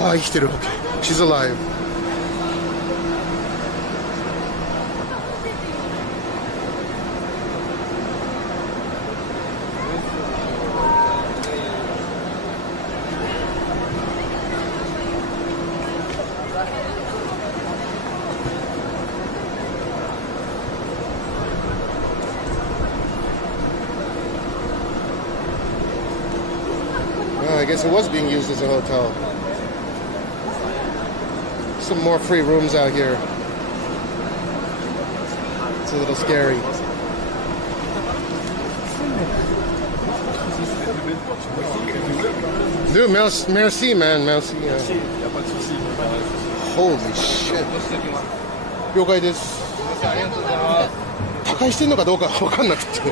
Ah, 生きてる. Okay. She's alive. I guess it was being used as a hotel. Some more free rooms out here. It's a little scary. Dude, merci, man. Merci. Holy shit. 了解です。破壊してんのかどうかわかんなくて。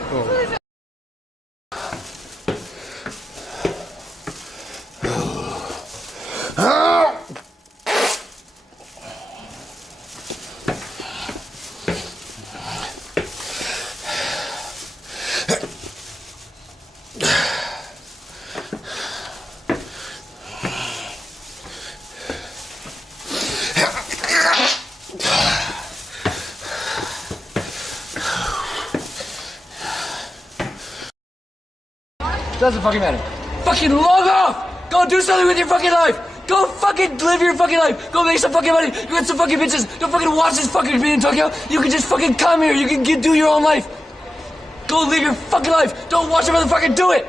Doesn't fucking matter. Fucking log off! Go do something with your fucking life! Go fucking live your fucking life! Go make some fucking money! You got some fucking bitches! Don't fucking watch this fucking video in Tokyo! You can just fucking come here! You can do your own life! Go live your fucking life! Don't watch a motherfucker do it!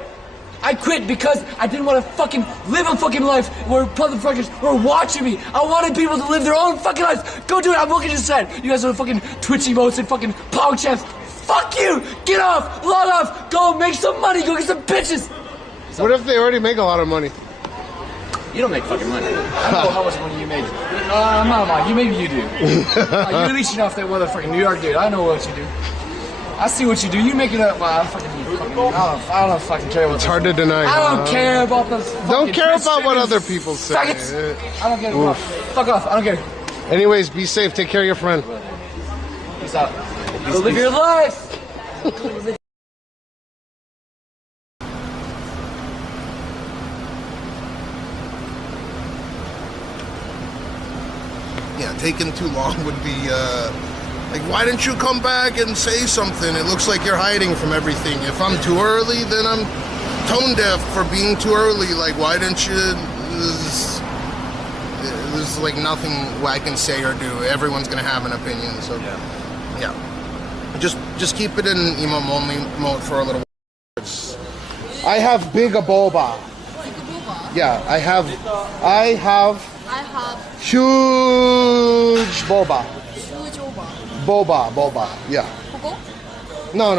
I quit because I didn't want to fucking live a fucking life where motherfuckers were watching me. I wanted people to live their own fucking lives. Go do it. I'm looking at the side. You guys are fucking Twitch emotes and fucking pong champs. Fuck you! Get off! Log off! Go make some money! Go get some bitches! So, what if they already make a lot of money? You don't make fucking money. I don't know how much money you make. I'm not lying. Maybe you do. You're leeching off that motherfucking New York dude. I know what you do. I see what you do. You make it up. I don't fucking care what. It's hard to deny. I don't care about the. Don't care about what other people say. Faggots. I don't care. Oof. Fuck off. I don't care. Anyways, be safe. Take care of your friend. Peace out. Go live your life. Yeah, taking too long would be, like, why didn't you come back and say something? It looks like you're hiding from everything. If I'm too early, then I'm tone deaf for being too early. Like, why didn't you... There's like nothing I can say or do. Everyone's gonna have an opinion, so... Yeah. Just keep it in emo only mode for a little while. I have big a boba. Yeah, I have huge boba. Huge Boba, yeah. No.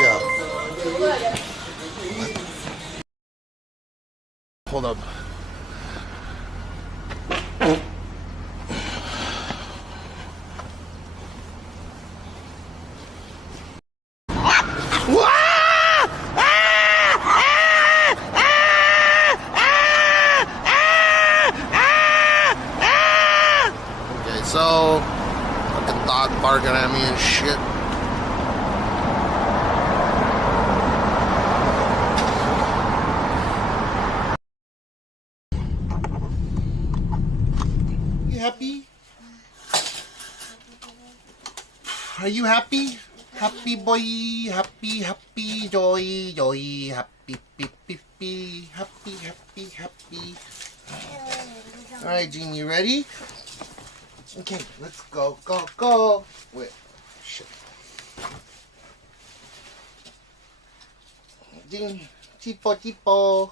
Yeah. Hold up. So, fucking dog barking at me and shit. You happy? Are you happy? Happy boy, happy, joy, happy. Alright, Gene, you ready? Okay, let's go. Wait, shit. Gene, tipo.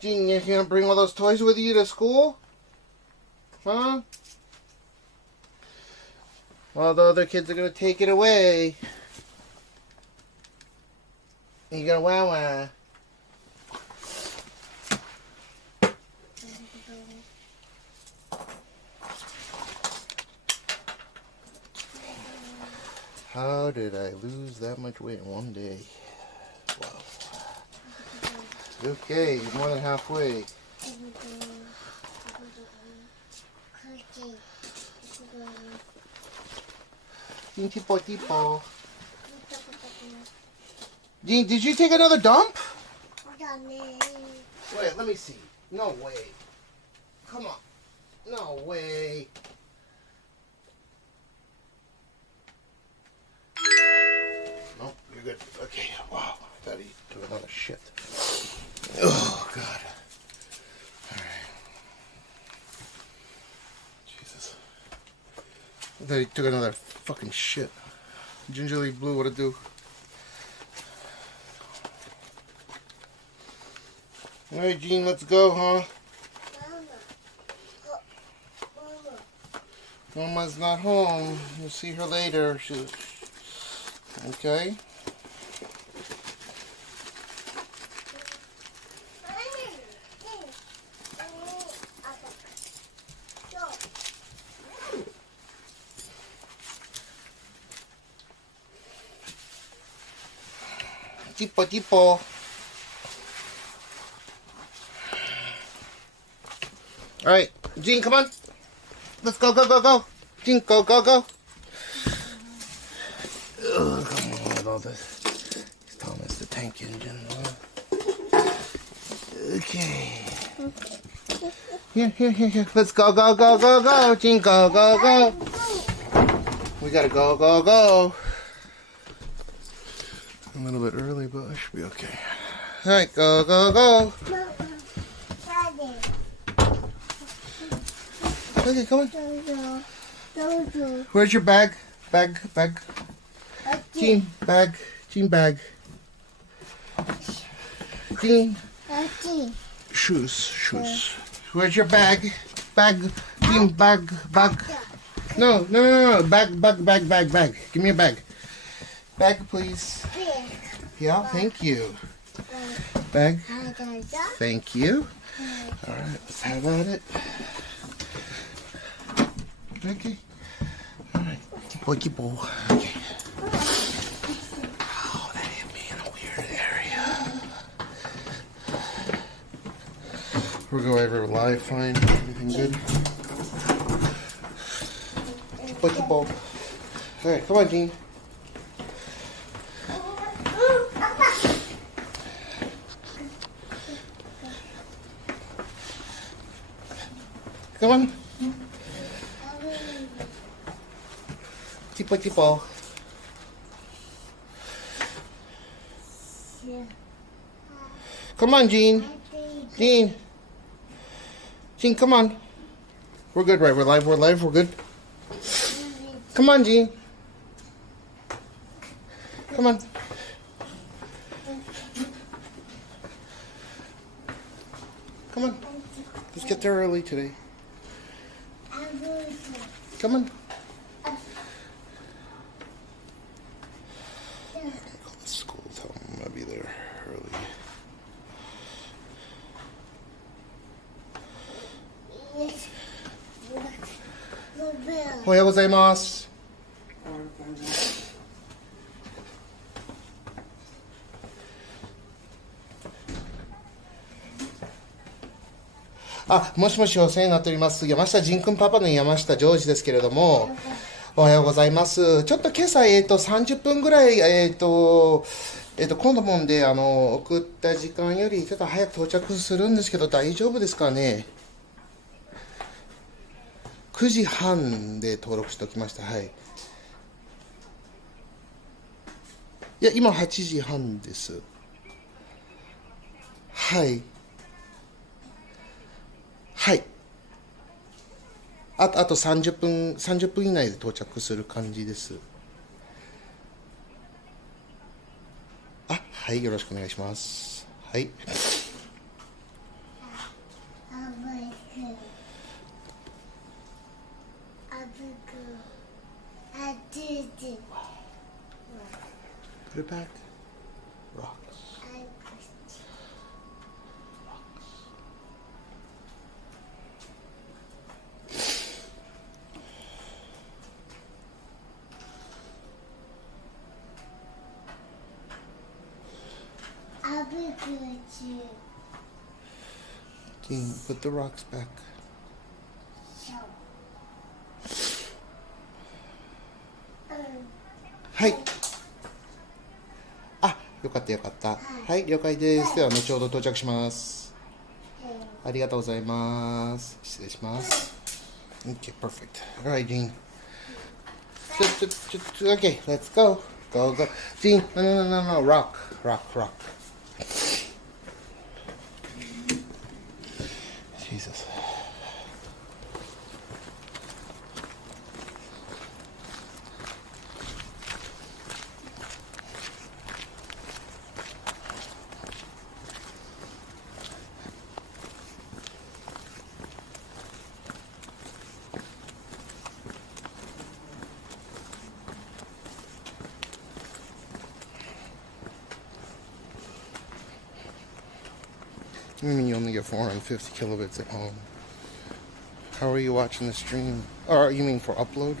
Gene, you're gonna bring all those toys with you to school? Huh? All the other kids are gonna take it away. And you're gonna wah. How did I lose that much weight in one day? Wow. Okay, you're more than halfway. Tipo. Gene, did you take another dump? Wait, let me see. No way. Come on. No way. Nope, you're good. Okay, wow. I thought he took another shit. Oh, God. Alright. Jesus. I thought he took another fucking shit. Gingerly blue, what'd it do? Alright, Gene, let's go, huh? Mama's not home. You'll see her later. Okay? Tipo, tipo. Alright, Gene, come on. Let's go, go, go, go. Gene, go, go, go. Ugh, come on with all this. He's telling us the tank engine. Okay. Here. Let's go, go, go, go, go. Gene, go, go, go. We gotta go, go, go. A little bit early, but I should be okay. Alright, go, go, go. Okay, come on. Where's your bag? Bag. Gene, bag. Gene, bag. Gene. Shoes. Where's your bag? Bag. Gene, bag. No. Bag. Give me a bag. Bag, please. Yeah, thank you. Bag. Thank you. Alright, let's have at it. Okay. Alright. Keep on. Okay. Oh, that hit me in a weird area. We'll go over live fine. Everything good? Keep on. Alright, come on, Gene. Come on. Tipo. Come on, Gene. Gene, come on. We're good, right? We're live. We're good. Come on, Gene. Come on. Come on. Let's get there early today. Come on. Call the school, tell them I'm gonna be there early. Oはようございます。もしもしお世話になっております。山下仁君パパの山下ジョージですけれども、おはようございます。ちょっと今朝、30分ぐらい、今度もんで、送った時間よりちょっと早く到着するんですけど、大丈夫ですかね。9時半で登録しておきました。はい。いや、今8時半です。はい。はい。あと30分以内で到着する感じです。はい、よろしくお願いします。はい。Put it back. Rocks. Dean, put the rocks back. Hi. よかったよかった。はい、了解です。では後ほど到着します。ありがとうございます。失礼します。Okay, perfect. Alright, Dean. Okay, let's go. Go. Dean, no. Rock. Jesus. I mean, you only get 450 kilobits at home. How are you watching the stream? Or you mean for upload?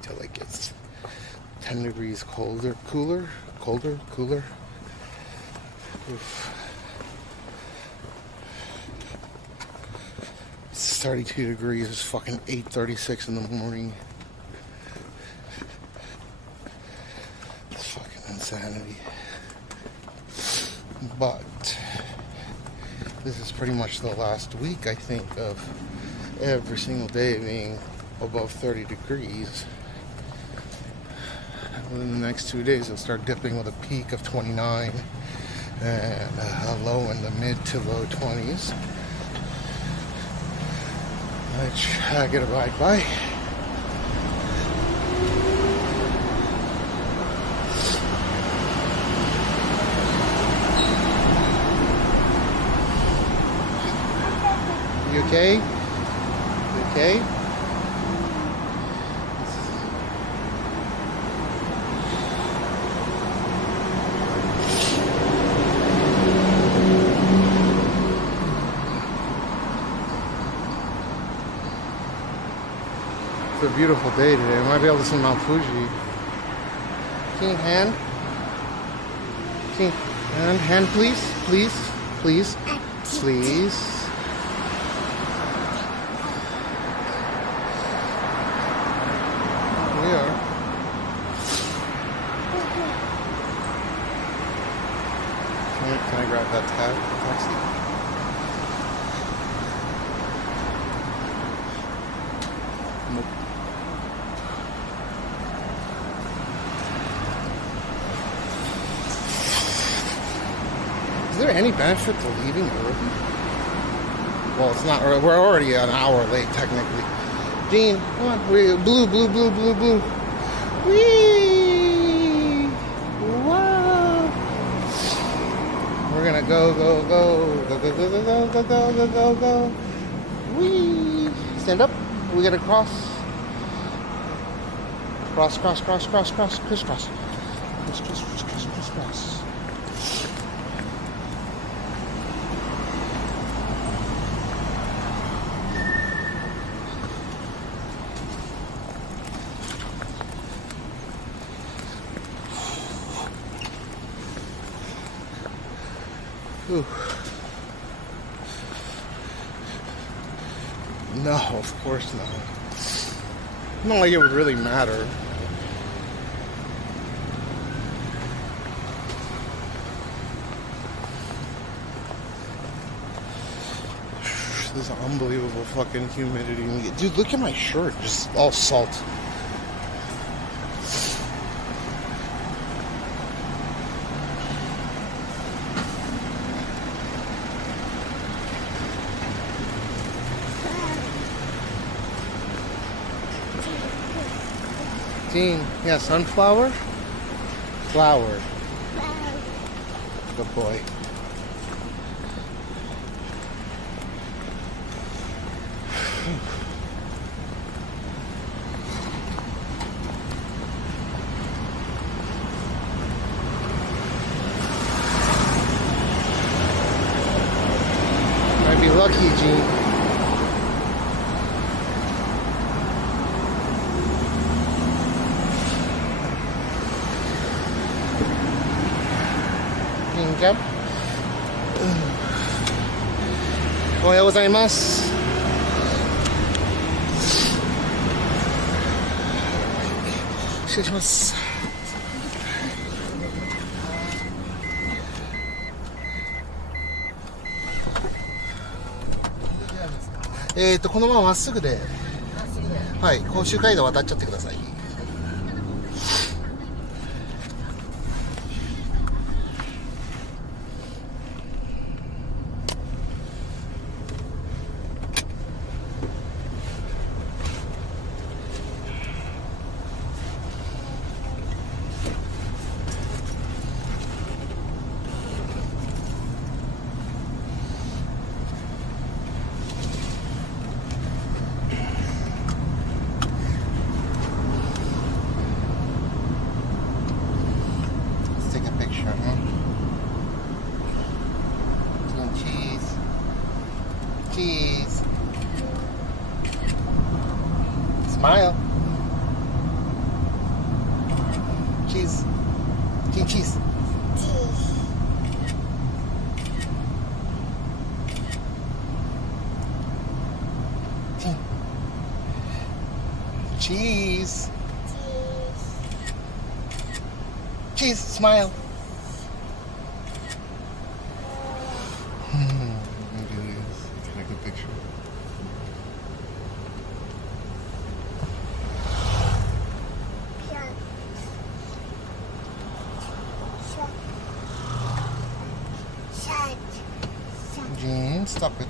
Till it gets 10 degrees cooler. Oof. It's 32 degrees. It's fucking 8:36 in the morning. It's fucking insanity. But this is pretty much the last week, I think, of every single day being above 30 degrees. Within the next 2 days, it'll start dipping with a peak of 29 and a low in the mid to low 20s, which I gotta abide by. You okay? You okay? It's a beautiful day today. I might be able to see Mount Fuji. King, hand? King, hand, please? Please? We are. Can I grab that taxi? Is there any benefit to leaving early? Well, it's not early. We're already an hour late, technically. Dean, come on. Blue. Whee! Wow! We're gonna go. Whee! Stand up. We gotta cross. Crisscross. Ooh. No, of course not. Not like it would really matter. This unbelievable fucking humidity. Dude, look at my shirt. Just all salt. Dean, yeah, sunflower? Flower. Good boy. Okay? おはようございます。失礼します。このまままっすぐで、はい、甲州街道渡っちゃってください。Cheese. Smile. Cheese. Cheese. Cheese. Cheese. Smile. Take a picture. Jean, stop it.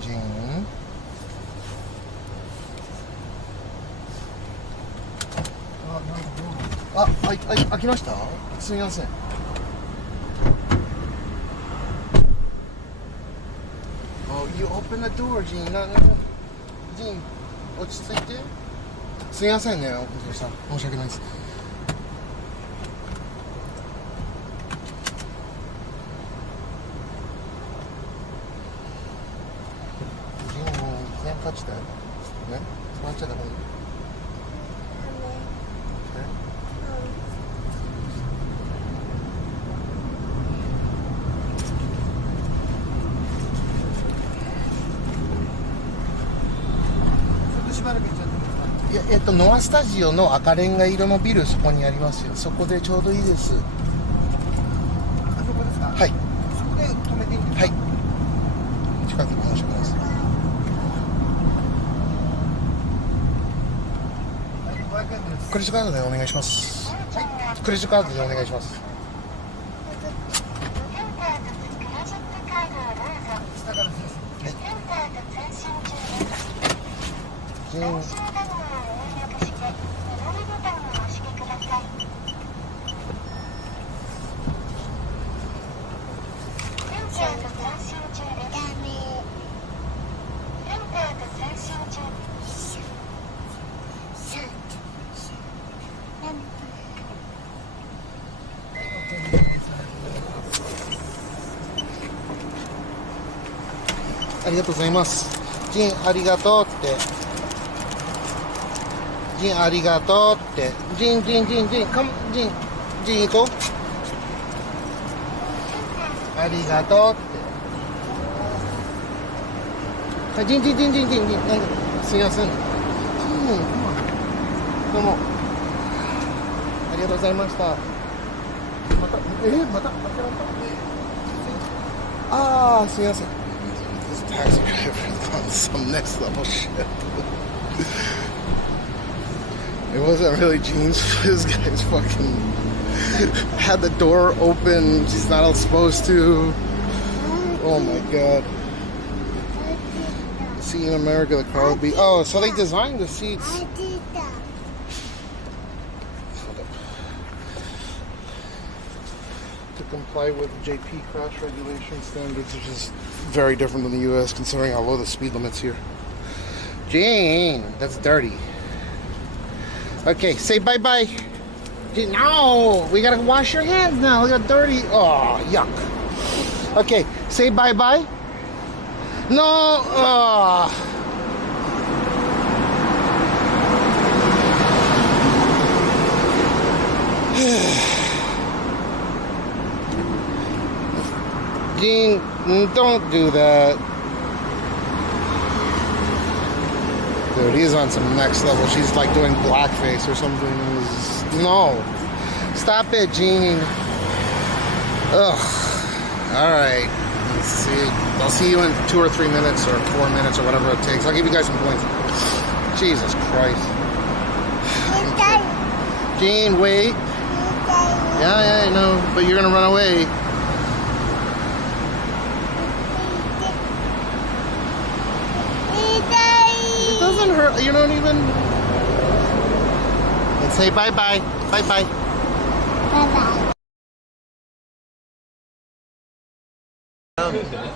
Jean. 開きました？すみません。Oh, you open the door, Jean. Jean, 落ち着いて。すみませんね、お父さん。申し訳ないです。Jean, you can't touch that. ね？触っちゃダメ。いや、ノアスタジオの赤レンガ色のビル、そこにありますよ。そこでちょうどいいです。あそこですか？はい。そこで止めていいんですか？はい。近く申し訳ないです。500円です。クレジットカードでお願いします。クレジットカードでお願いします。下からです。ありがとうございます。ジン、ありがとうって。ジン、ありがとうって。ジン、ジン、ジン、ジン、カム、ジン、ジン行こう。ありがとうって。はい、ジン、ジン、ジン、ジン、ジン、ジン、すみません。どうも。ありがとうございました。また、また、あー、すみません。Taxi driver on some next level shit. It wasn't really Jeans. This guy's fucking had the door open. He's not supposed to. Oh my god. See, in America, the car would be. Oh, so they designed the seats. To comply with JP crash regulation standards, which is very different than the U.S. considering how low the speed limit's here. Jane, that's dirty. Okay, say bye-bye. No, we gotta wash your hands now. Look how dirty. Oh, yuck. Okay, say bye-bye. No. Jean, don't do that. Dude, he's on some next level. She's like doing blackface or something. No. Stop it, Jean. Ugh. Alright. Let's see. I'll see you in 2 or 3 minutes or 4 minutes or whatever it takes. I'll give you guys some points. Jesus Christ. Jean, wait. Yeah, I know. But you're gonna run away. It doesn't hurt. You don't even. Let's say bye-bye. Bye-bye. Bye-bye.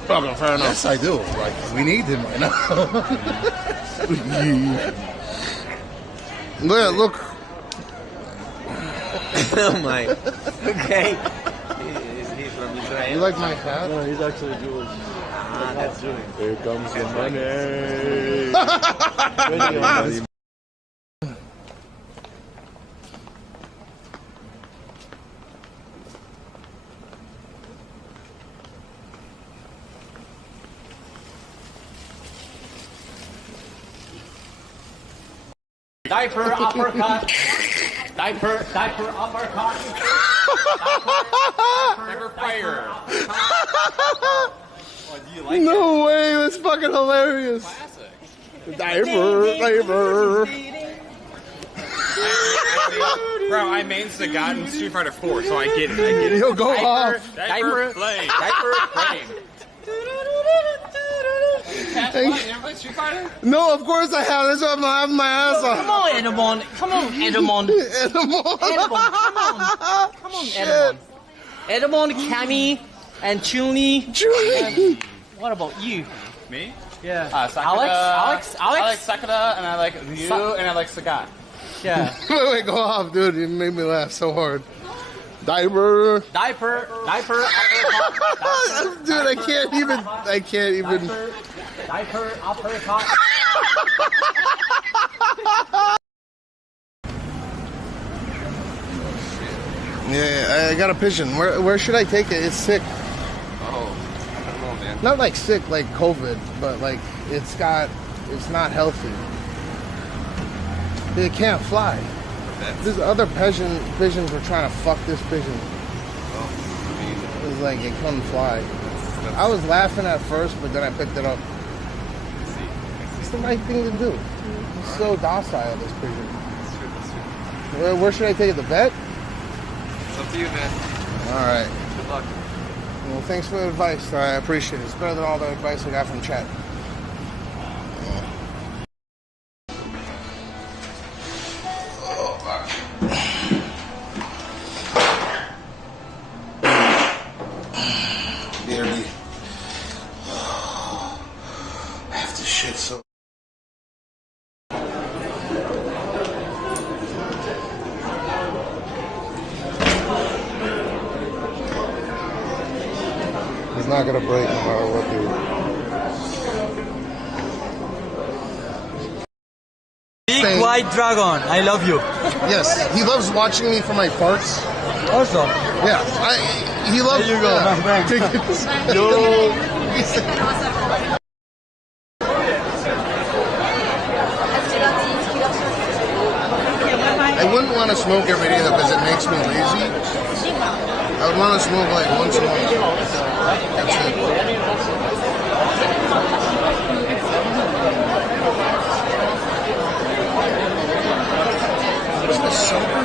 Problem, fair enough. Yes, I do. Like, we need him right now. Look. Oh my. Okay. He's from Israel. You like my hat? No, he's actually Jewish. Ah, that's Jewish. Here comes the money. Diaper uppercut. Diaper uppercut. Diaper fire. No way, that's fucking hilarious. Diaper. Bro, I main Sagat in Street Fighter 4, so I get it. He'll go off. Diaper flame. Diaper flame. No, of course I have. That's why I'm having my ass off. Come on, Edamon. Come on, Edamon. Edamon. Come on, Edamon. Edamon, Cammy, and Chuni. What about you? Me? Yeah. Alex, Alex. Sakura, and I like you, and I like Sagat. Yeah. Wait, go off, dude. You made me laugh so hard. Diaper. Diaper. Uppercut. Dude, I can't even. Diaper uppercut. Yeah, I got a pigeon. Where should I take it? It's sick. Oh, I don't know, man. Not like sick, like COVID, but like it's not healthy. It can't fly. There's other pigeons were trying to fuck this pigeon. It was like it couldn't fly. I was laughing at first, but then I picked it up. It's the right thing to do. It's so docile, this pigeon. Where should I take it? The vet? It's up to you, man. All right. Good luck. Well, thanks for the advice. I appreciate it. It's better than all the advice I got from chat. BRB. I have to shit so. He's not gonna break no matter what, dude. Big white dragon, I love you. Yes, he loves watching me for my parts. Awesome. Yeah, he loves. There you go, my friend. I wouldn't want to smoke every day though because it makes me lazy. I would want to smoke like once a month. That's it. What is this sober?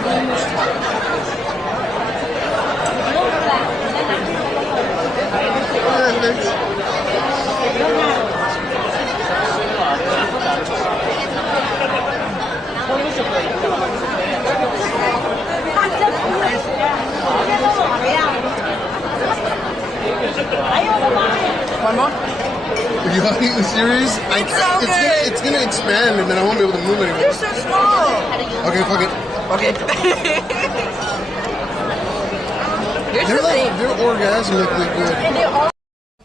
One more? Are you serious? It's gonna expand and then I won't be able to move anymore. You're so small. Okay, fuck it. Okay. They're orgasmically good.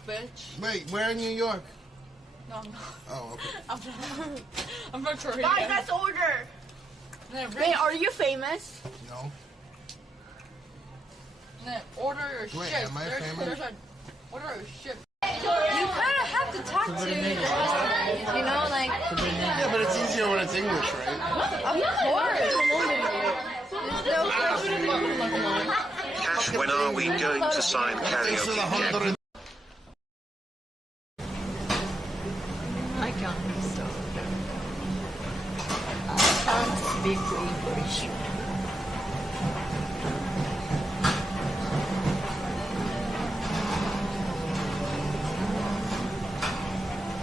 bitch. Wait, where in New York? No, I'm not. Oh, okay. I'm from Korea. Guys, let's order. Wait, are you famous? No. Order your Wait, shit. am I famous? Order your shit. You kind of have to talk to your customer, you know, like. Yeah, but it's easier when it's English, right? Of course. Cash, when are we going to sign karaoke? I can't speak English.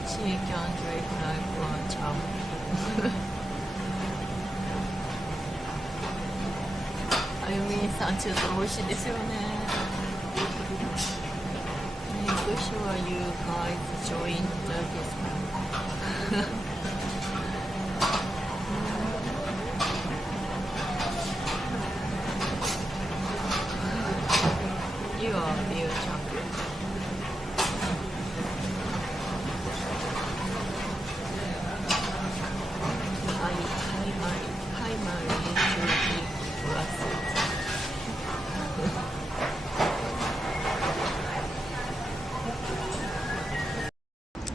She can't drink like lunch. あゆみんさん、ちょっと美味しいですよね。Make sure you guys join the Discord. You are real champion. Hi,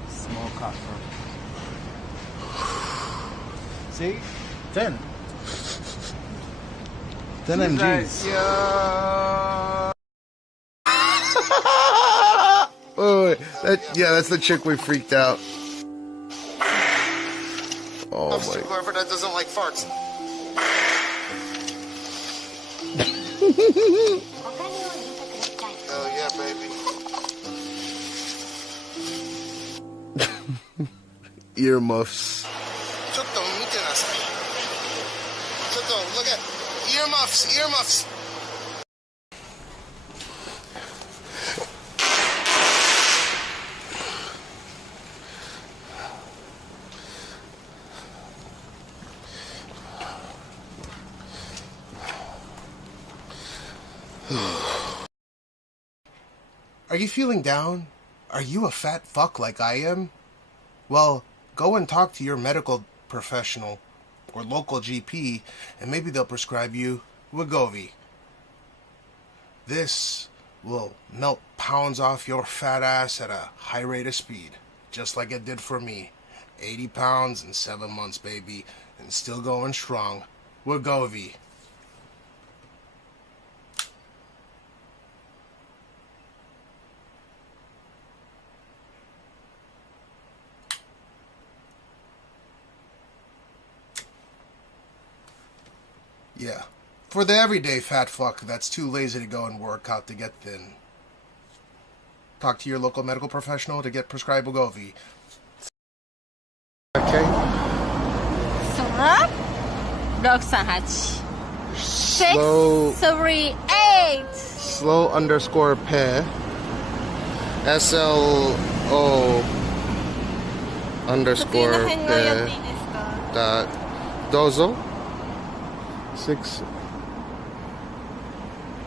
Small copper. See? 10. 10 MGs. Oh, that's the chick we freaked out. Oh my. Whoever that doesn't like farts. Hell yeah, baby. Earmuffs. Look at earmuffs, earmuffs. Are you feeling down? Are you a fat fuck like I am? Well, go and talk to your medical professional or local GP, and maybe they'll prescribe you Wegovy. This will melt pounds off your fat ass at a high rate of speed, just like it did for me. 80 pounds in 7 months, baby, and still going strong. Wegovy. Yeah. For the everyday fat fuck that's too lazy to go and work out to get thin. Talk to your local medical professional to get prescribed Wegovy. Okay. Slow. 638. Slow underscore pair. SLO underscore pair. Dot. Dozo.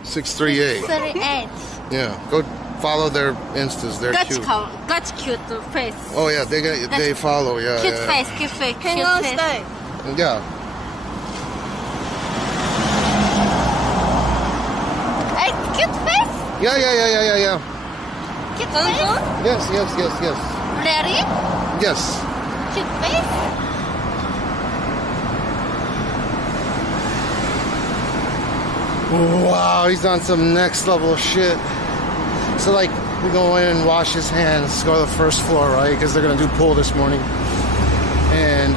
638. 38. Yeah, go follow their instas. They're cute. Got cute face. Oh yeah, they follow. Yeah, Cute yeah. face, cute face, cute face. Yeah. Hey, cute face. Yeah. Cute face. Yes. Ready? Yes. Cute face. Wow, he's on some next level shit. So like, we go in and wash his hands, go to the first floor, right? Because they're gonna do pool this morning. And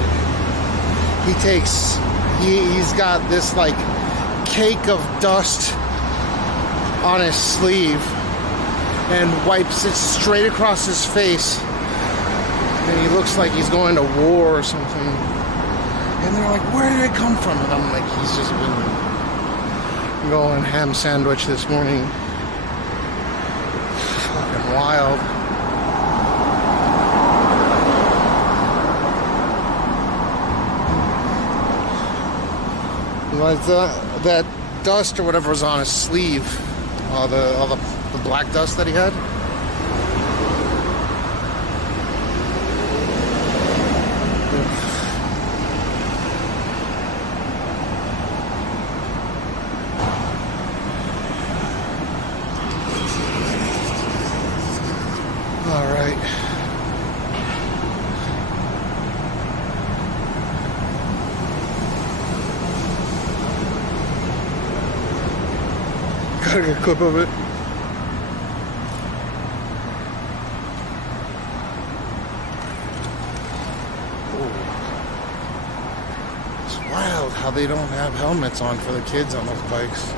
he's got this like cake of dust on his sleeve and wipes it straight across his face. And he looks like he's going to war or something. And they're like, where did it come from? And I'm like, he's just been going ham sandwich this morning. Fucking wild. Like that dust or whatever was on his sleeve, all the black dust that he had. Got a clip of it. It's wild how they don't have helmets on for the kids on those bikes.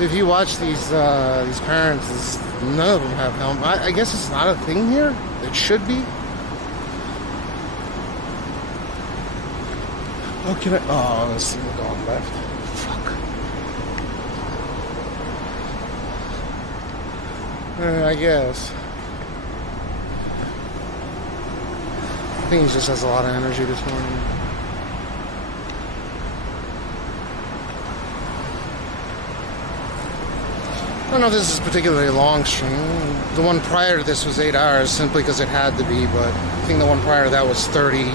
If you watch these parents, none of them have helmets. I guess it's not a thing here. It should be. Oh, can I? Oh, let's see the dog left. Fuck. I guess. I think he just has a lot of energy this morning. I don't know if this is a particularly long stream. The one prior to this was 8 hours simply because it had to be, but I think the one prior to that was 30.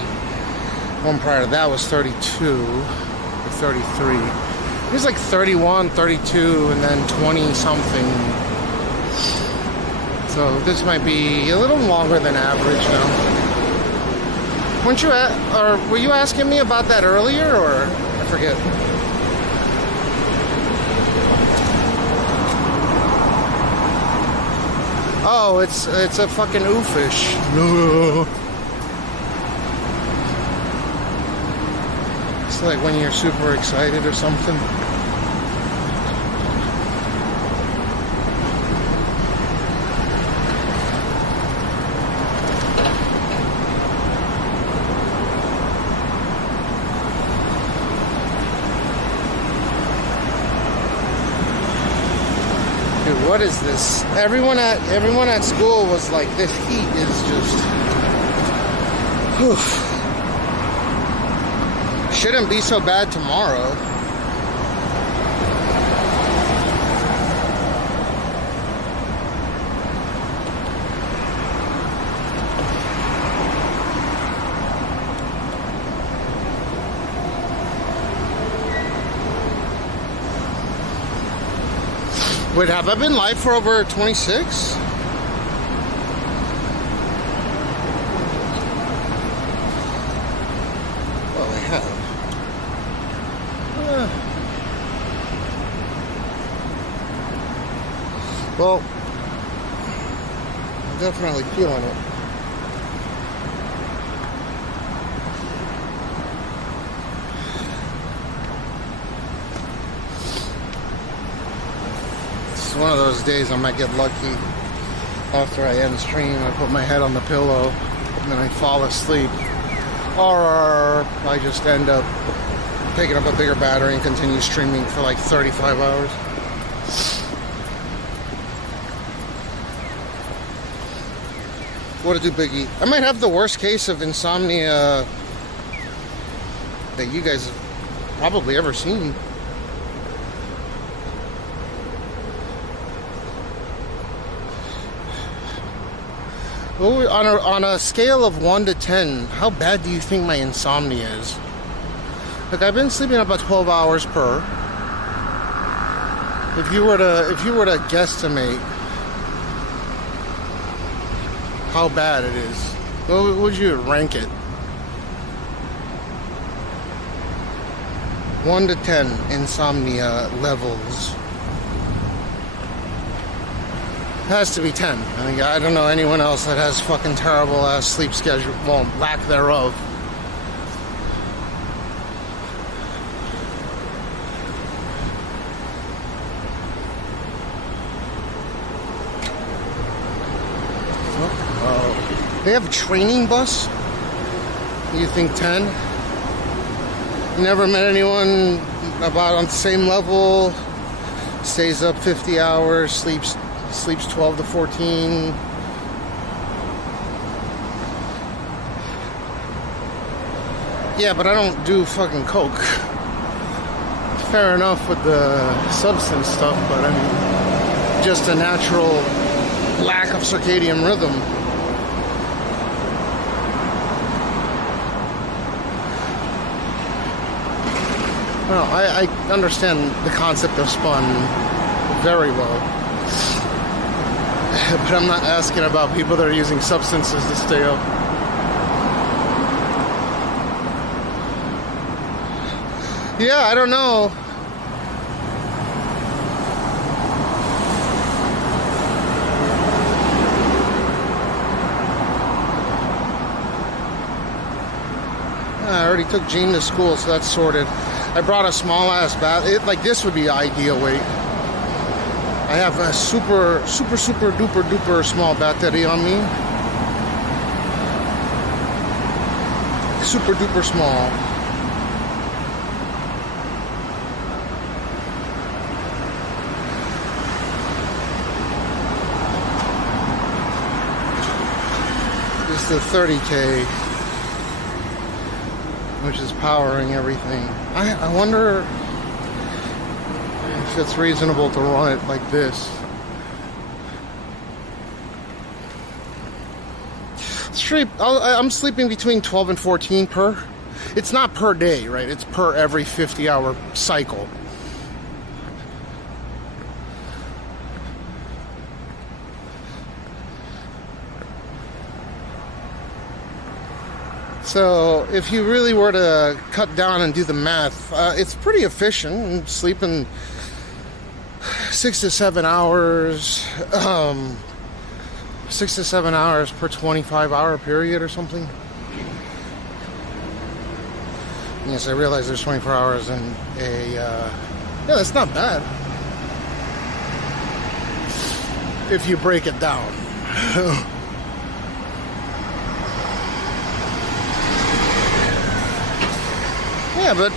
One prior to that was 32 or 33. It was like 31, 32, and then 20 something. So this might be a little longer than average now. Weren't you or were you asking me about that earlier, or I forget? Oh, it's a fucking oofish. No. It's like when you're super excited or something. Dude, what is this? Everyone at school was like, this heat is just oof. Shouldn't be so bad tomorrow. Wait, have I been live for over 26? Well, I have. Well, I'm definitely feeling it. It's one of those days I might get lucky. After I end stream, I put my head on the pillow and then I fall asleep. Or I just end up picking up a bigger battery and continue streaming for like 35 hours. What to do, Biggie? I might have the worst case of insomnia that you guys have probably ever seen. Well, on a scale of 1 to 10, how bad do you think my insomnia is? Like, I've been sleeping about 12 hours per. If you were to guesstimate how bad it is, what would you rank it? 1 to 10 insomnia levels. Has to be 10. I mean, I don't know anyone else that has fucking terrible ass sleep schedule. Well, lack thereof. They have a training bus? You think 10? You never met anyone about on the same level, stays up 50 hours, sleeps 12 to 14. Yeah, but I don't do fucking coke. Fair enough with the substance stuff, but I mean, just a natural lack of circadian rhythm. No, I understand the concept of spun very well. But I'm not asking about people that are using substances to stay up. Yeah, I don't know. I already took Jean to school, so that's sorted. I brought a small ass bat. Like this would be ideal weight. I have a super duper small battery on me. Super duper small. This is the 30K, which is powering everything. I wonder if it's reasonable to run it like this. I'm sleeping between 12 and 14 per. It's not per day, right? It's per every 50-hour cycle. So if you really were to cut down and do the math, it's pretty efficient. I'm sleeping 6 to 7 hours, 6 to 7 hours per 25-hour period or something. Yes, I realize there's 24 hours in a, yeah, that's not bad. If you break it down. Yeah, but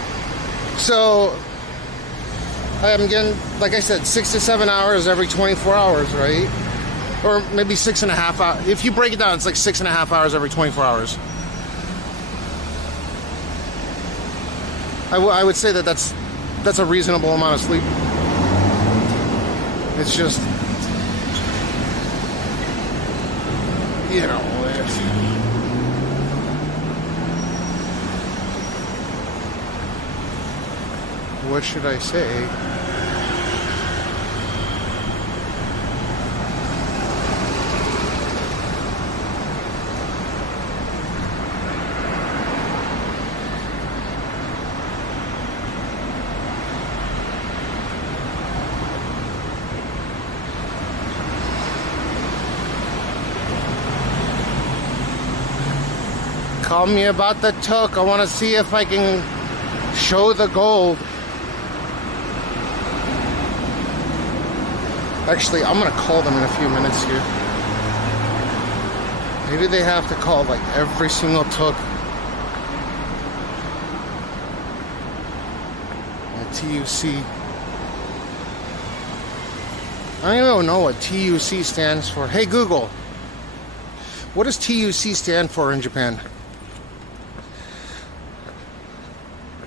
so I'm getting, like I said, 6 to 7 hours every 24 hours, right? Or maybe 6.5 hours. If you break it down, it's like 6.5 hours every 24 hours. I would say that's a reasonable amount of sleep. It's just, you know, what should I say? Call me about the took. I want to see if I can show the gold. Actually, I'm going to call them in a few minutes here. Maybe they have to call like every single took. TUC. I don't know what TUC stands for. Hey Google, what does TUC stand for in Japan?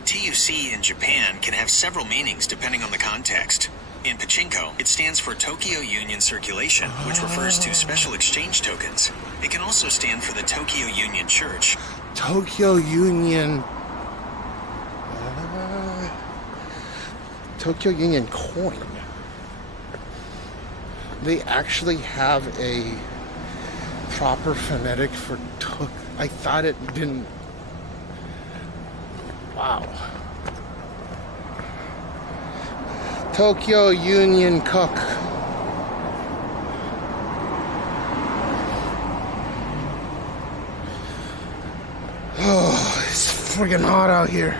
TUC in Japan can have several meanings depending on the context. In Pachinko, it stands for Tokyo Union Circulation, which refers to special exchange tokens. It can also stand for the Tokyo Union Church. Tokyo Union... Tokyo Union coin. They actually have a proper phonetic for took. I thought it didn't... Wow. Tokyo Union Cook. Oh, it's friggin' hot out here.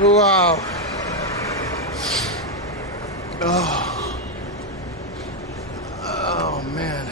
Wow. Oh. Oh, man.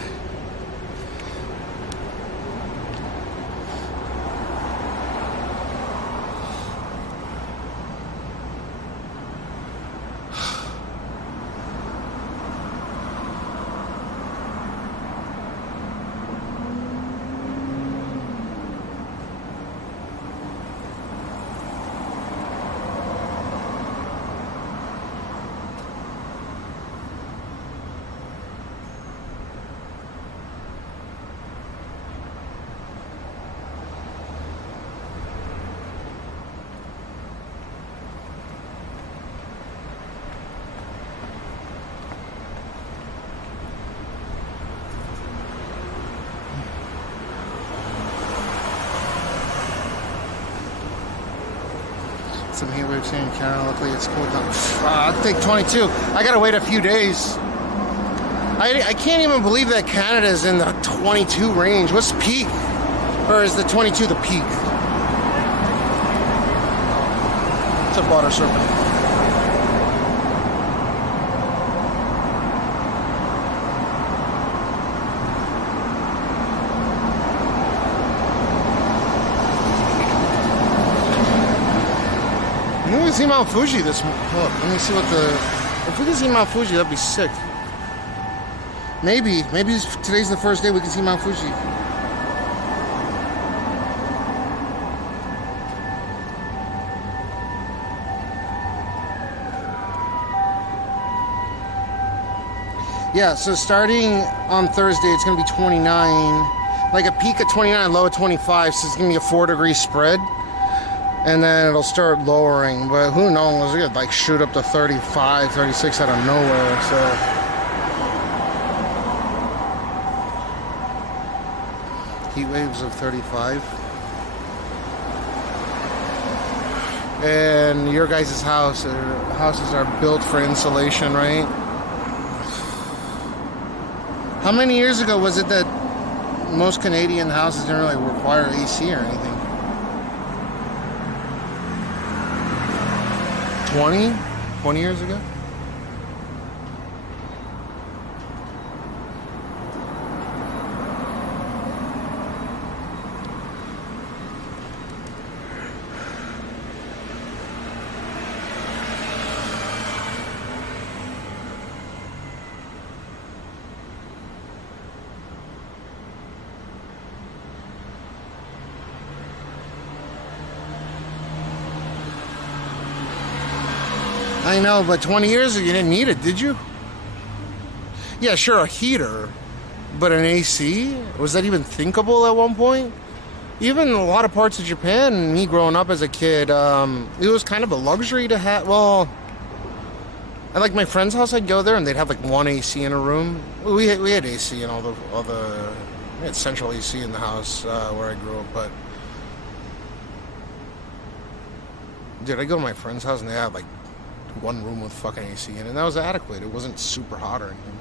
some heat waves here in Canada. Luckily, it's cool down. I'll take 22. I gotta wait a few days. I can't even believe that Canada is in the 22 range. What's peak? Or is the 22 the peak? It's a water serpent. We can see Mount Fuji this month. Let me see what the... If we can see Mount Fuji, that'd be sick. Maybe today's the first day we can see Mount Fuji. Yeah, so starting on Thursday, it's going to be 29. Like a peak at 29, low at 25, so it's going to be a 4-degree spread. And then it'll start lowering, but who knows? It could like shoot up to 35, 36 out of nowhere, so. Heat waves of 35. And your guys' houses are built for insulation, right? How many years ago was it that most Canadian houses didn't really require AC or anything? 20 years ago? I know, but 20 years ago you didn't need it, did you? Yeah, sure, a heater, but an AC? Was that even thinkable at one point? Even in a lot of parts of Japan, me growing up as a kid, it was kind of a luxury to have. Well, at like my friend's house, I'd go there and they'd have like one AC in a room. We had AC and all the we had central AC in the house where I grew up, but dude, I go to my friend's house and they had like one room with fucking AC in it, and that was adequate. It wasn't super hot or anything.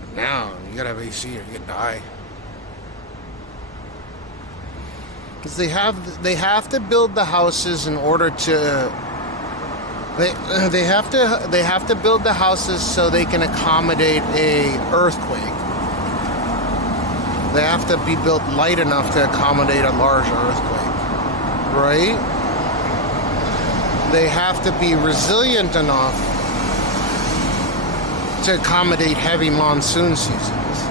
But now, you gotta have AC or you could die. Because they have to build the houses in order to... They have to build the houses so they can accommodate a earthquake. They have to be built light enough to accommodate a large earthquake. Right? They have to be resilient enough to accommodate heavy monsoon seasons.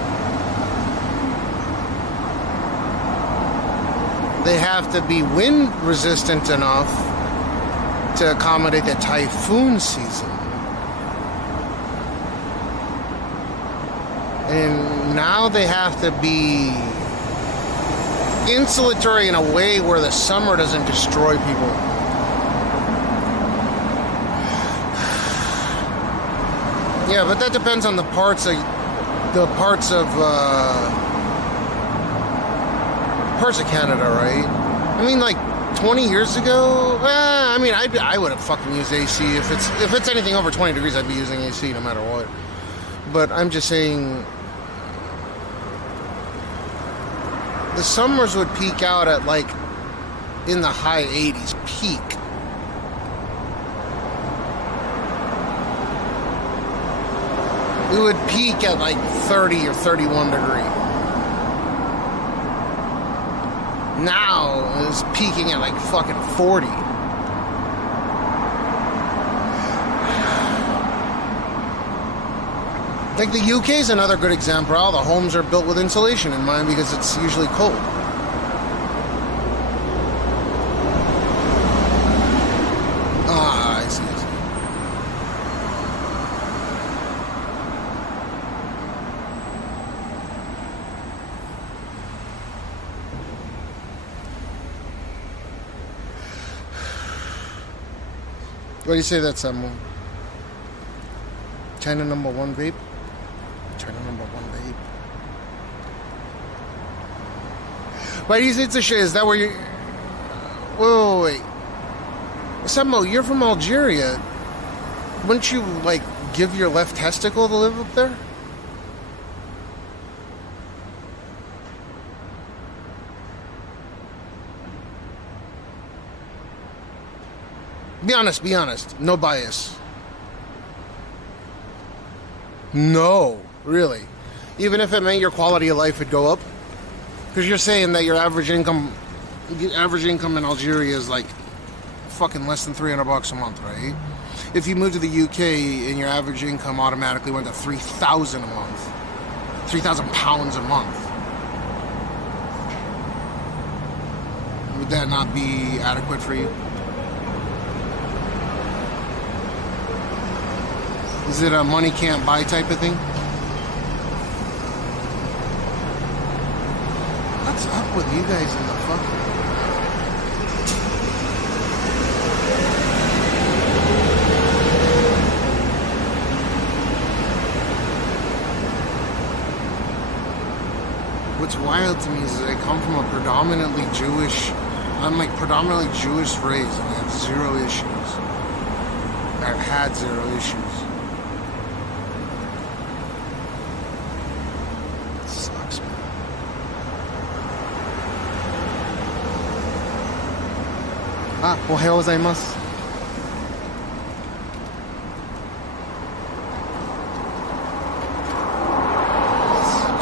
They have to be wind resistant enough to accommodate the typhoon season. And now they have to be insulatory in a way where the summer doesn't destroy people. Yeah, but that depends on the parts of Canada, right? I mean, like 20 years ago, I mean, I would have fucking used AC if it's anything over 20 degrees. I'd be using AC no matter what. But I'm just saying, the summers would peak out at like in the high 80s peak. We would peak at like 30 or 31 degree. Now it's peaking at like fucking 40. Like the UK is another good example. All the homes are built with insulation in mind because it's usually cold. Ah, I see. What do you say that's China number one vape? China number one vape. Why do you say it's a shit? Is that where you... Wait. Samo, you're from Algeria. Wouldn't you, like, give your left testicle to live up there? Be honest. No bias. No, really. Even if it meant your quality of life would go up? Because you're saying that your average income in Algeria is like fucking less than $300 a month, right? If you moved to the UK and your average income automatically went to $3,000 a month, 3,000 pounds a month, would that not be adequate for you? Is it a money can't buy type of thing? What's up with you guys in the fucking... What's wild to me is that I come from a predominantly Jewish raised, and I have zero issues. I've had zero issues. Ohayou gozaimasu.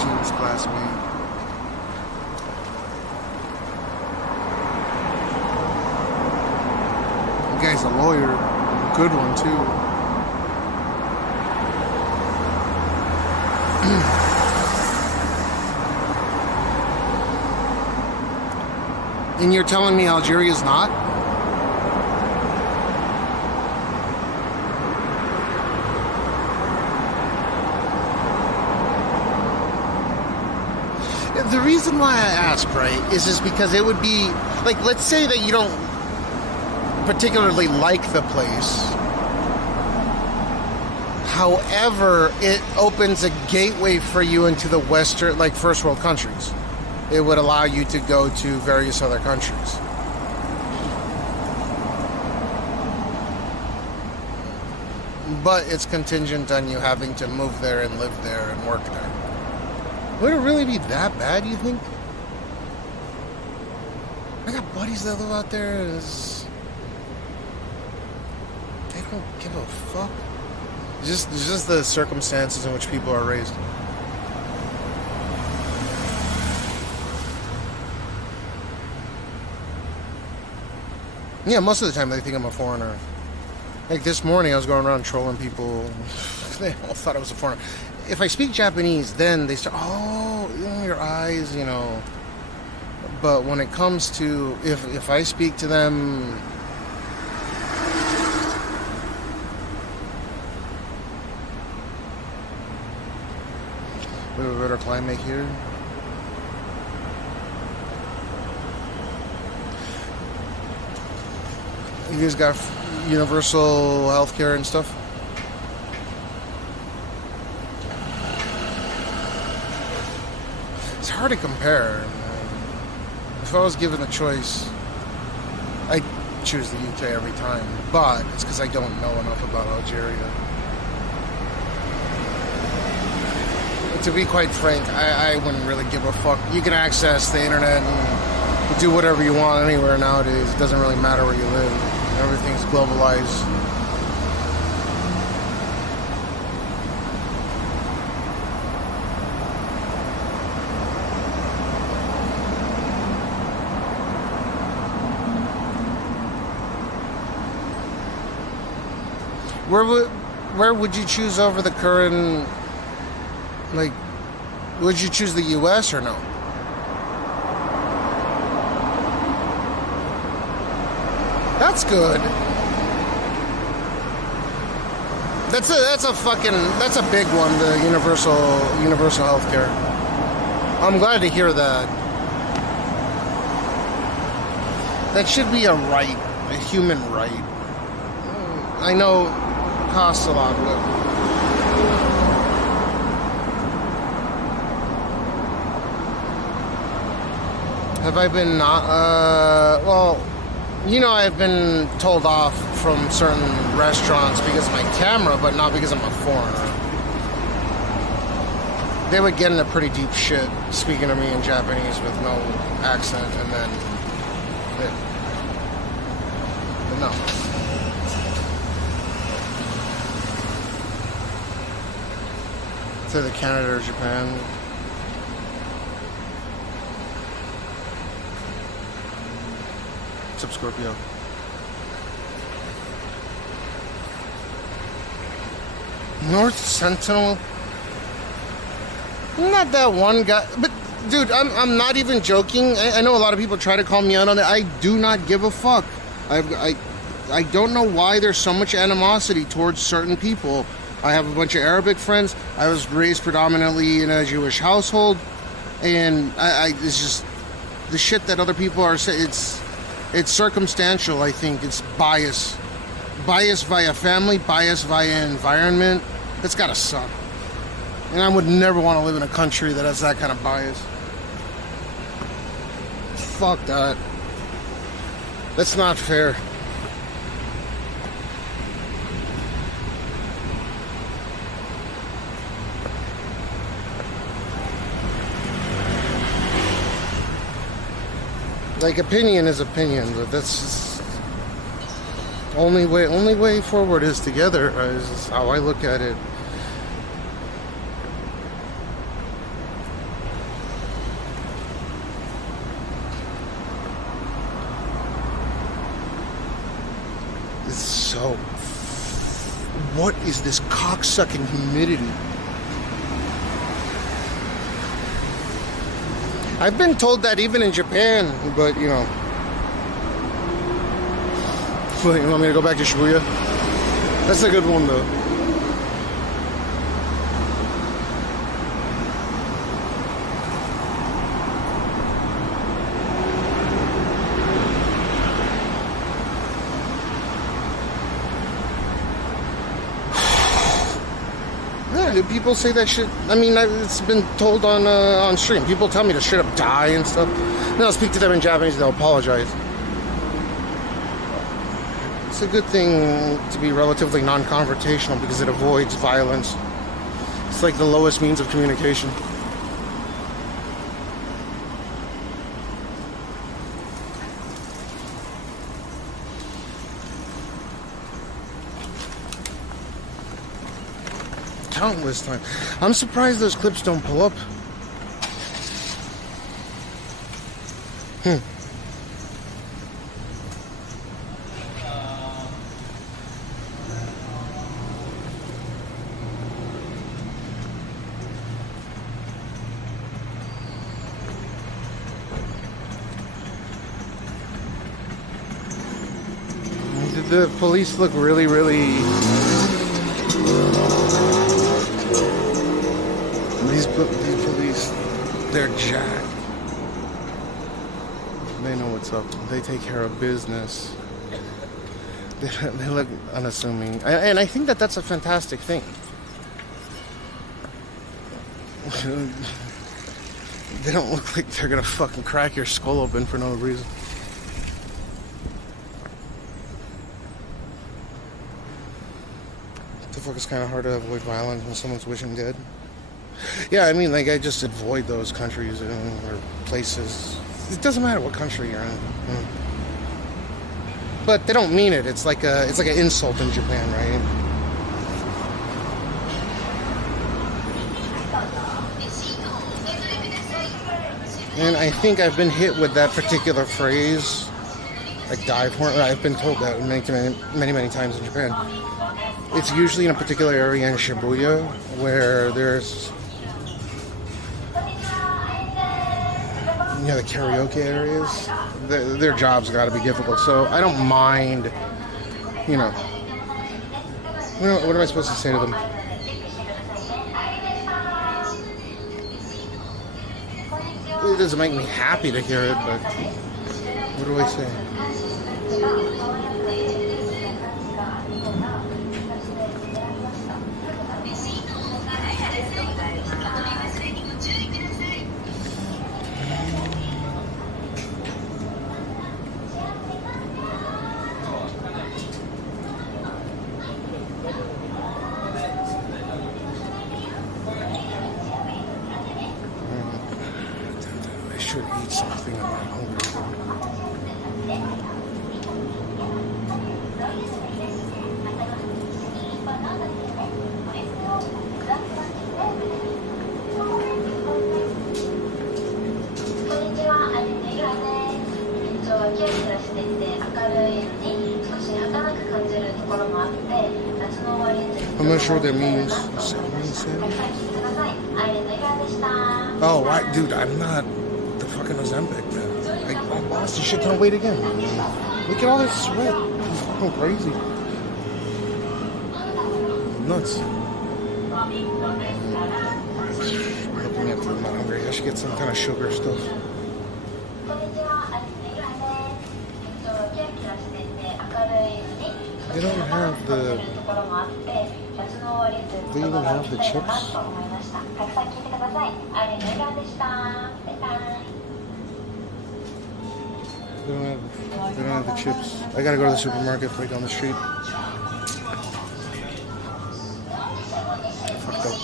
Jean's classmate. The guy's a lawyer. Good one, too. And you're telling me Algeria's not? The reason why I ask, right, is just because it would be, like, let's say that you don't particularly like the place. However, it opens a gateway for you into the Western, like, first world countries. It would allow you to go to various other countries. But it's contingent on you having to move there and live there and work there. Would it really be that bad, you think? I got buddies that live out there, and they don't give a fuck. It's just the circumstances in which people are raised. Yeah, most of the time they think I'm a foreigner. Like this morning I was going around trolling people. They all thought I was a foreigner. If I speak Japanese, then they start, oh, your eyes, you know. But when it comes to, if I speak to them, we have a better climate here. You guys got universal healthcare and stuff? It's hard to compare. If I was given the choice, I'd choose the UK every time. But it's because I don't know enough about Algeria. To be quite frank, I wouldn't really give a fuck. You can access the internet and do whatever you want anywhere nowadays. It doesn't really matter where you live. Everything's globalized. Where would you choose over the current, like, would you choose the US or no? That's good. That's a big one, the universal healthcare. I'm glad to hear that. That should be a right, a human right. I know it costs a lot, but have I been not, well, You know, I've been told off from certain restaurants because of my camera, but not because I'm a foreigner. They would get into pretty deep shit speaking to me in Japanese with no accent, and then... But no. To the Canada or Japan. What's up, Scorpio? North Sentinel? Not that one guy, but dude, I'm not even joking. I know a lot of people try to call me out on it. I do not give a fuck. I don't know why there's so much animosity towards certain people. I have a bunch of Arabic friends. I was raised predominantly in a Jewish household, and it's just the shit that other people are saying. It's circumstantial. I think it's bias via family, bias via environment. That's gotta suck. And I would never want to live in a country that has that kind of bias. Fuck that. That's not fair. Like, opinion is opinion, but that's just only way forward is together, is how I look at it. So, what is this cocksucking humidity? I've been told that even in Japan, but you know. Wait, you want me to go back to Shibuya? That's a good one though. People say that shit. I mean, it's been told on stream. People tell me to straight up die and stuff. Then I'll speak to them in Japanese. They'll apologize. It's a good thing to be relatively non-confrontational because it avoids violence. It's like the lowest means of communication. Countless times. I'm surprised those clips don't pull up. Did the police look really These police, they're jacked. They know what's up. They take care of business. They look unassuming. And I think that that's a fantastic thing. They don't look like they're gonna fucking crack your skull open for no reason. The fuck, it's kind of hard to avoid violence when someone's wishing dead. Yeah, I mean, like, I just avoid those countries or places. It doesn't matter what country you're in. But they don't mean it. It's like an insult in Japan, right? And I think I've been hit with that particular phrase, like dive horn. I've been told that many times in Japan. It's usually in a particular area in Shibuya where there's, you know, the karaoke areas. Their jobs got to be difficult, so I don't mind. You know, what am I supposed to say to them? It doesn't make me happy to hear it, but what do I say? I'm not sure what that means. Oh, dude, I'm not the fucking Ozempic, man. I lost the shit ton weight again. Look at all this sweat. It's fucking crazy. Nuts. Looking at them, I'm hungry. I should get some kind of sugar stuff. They don't have the... They even have the chips? They don't have the chips. I gotta go to the supermarket right down the street. Fucked up.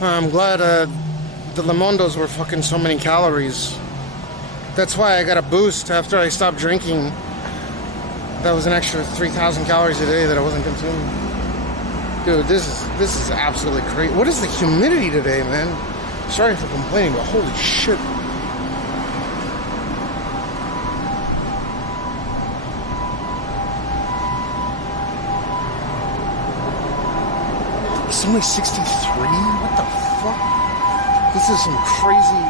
I'm glad the Limondos were fucking so many calories. That's why I got a boost after I stopped drinking. That was an extra 3,000 calories a day that I wasn't consuming. Dude, this is absolutely crazy. What is the humidity today, man? Sorry for complaining, but holy shit. It's only 63? What the fuck? This is some crazy...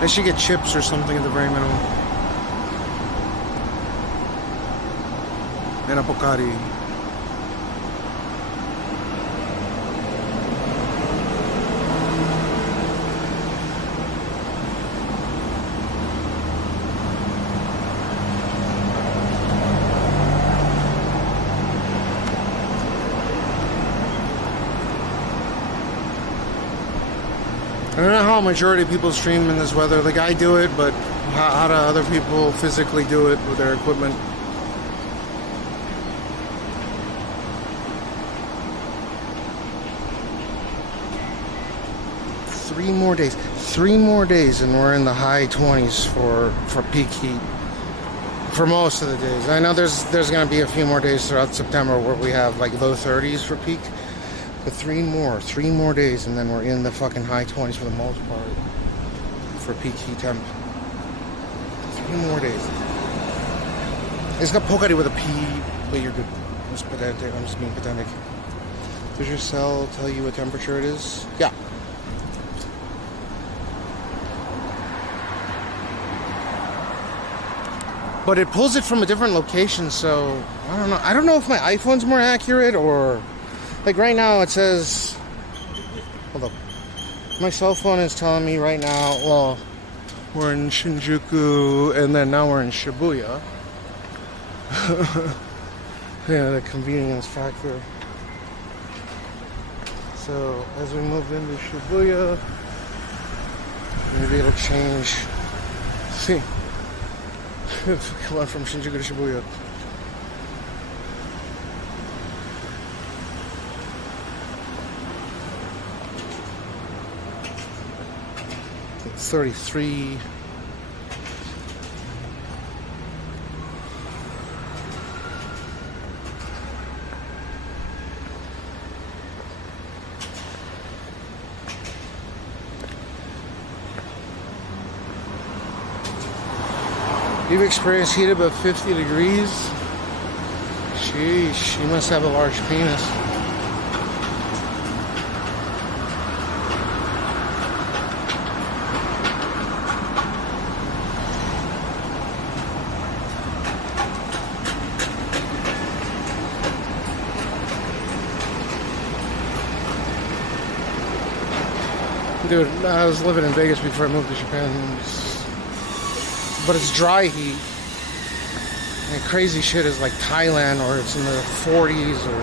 I should get chips or something at the very minimum. And a Pocari. I don't know how a majority of people stream in this weather. Like, I do it, but how do other people physically do it with their equipment? Three more days. 3 more days and we're in the high 20s for peak heat. For most of the days. I know there's going to be a few more days throughout September where we have like low 30s for peak. But 3 more days, and then we're in the fucking high 20s for the most part for peak heat temp. 3 more days. It's got Pocari with a P, but you're good. I'm just pedantic. I'm just being pedantic. Does your cell tell you what temperature it is? Yeah. But it pulls it from a different location, so I don't know. I don't know if my iPhone's more accurate or... Like right now it says, hold up, my cell phone is telling me right now, well, we're in Shinjuku and then now we're in Shibuya. Yeah, the convenience factor. So as we move into Shibuya, maybe it'll change. See, if we went from Shinjuku to Shibuya. It's 33. You've experienced heat above 50 degrees? Sheesh, you must have a large penis. Dude, I was living in Vegas before I moved to Japan. But it's dry heat. And crazy shit is like Thailand, or it's in the 40s, or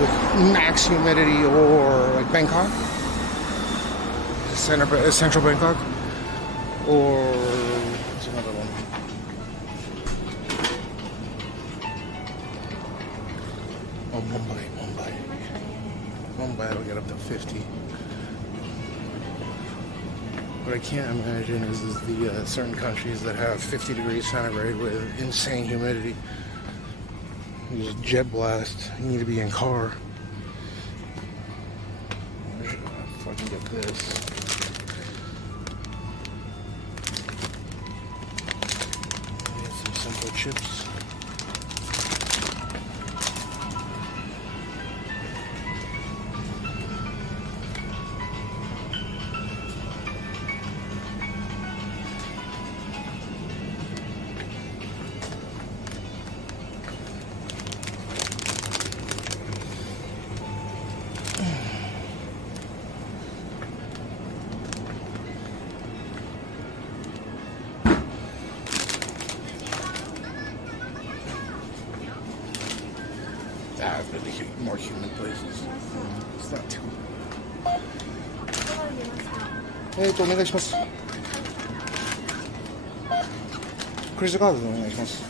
with max humidity, or like Bangkok, central Bangkok, or what's another one? Oh, Mumbai. maximum, but it'll get up to 50. What I can't imagine is the certain countries that have 50 degrees centigrade with insane humidity. You just jet blast. You need to be in car. Where should I fucking get this? Get some simple chips. Really more humid places. It's not too. お願いします。クレジットカードでお願いします。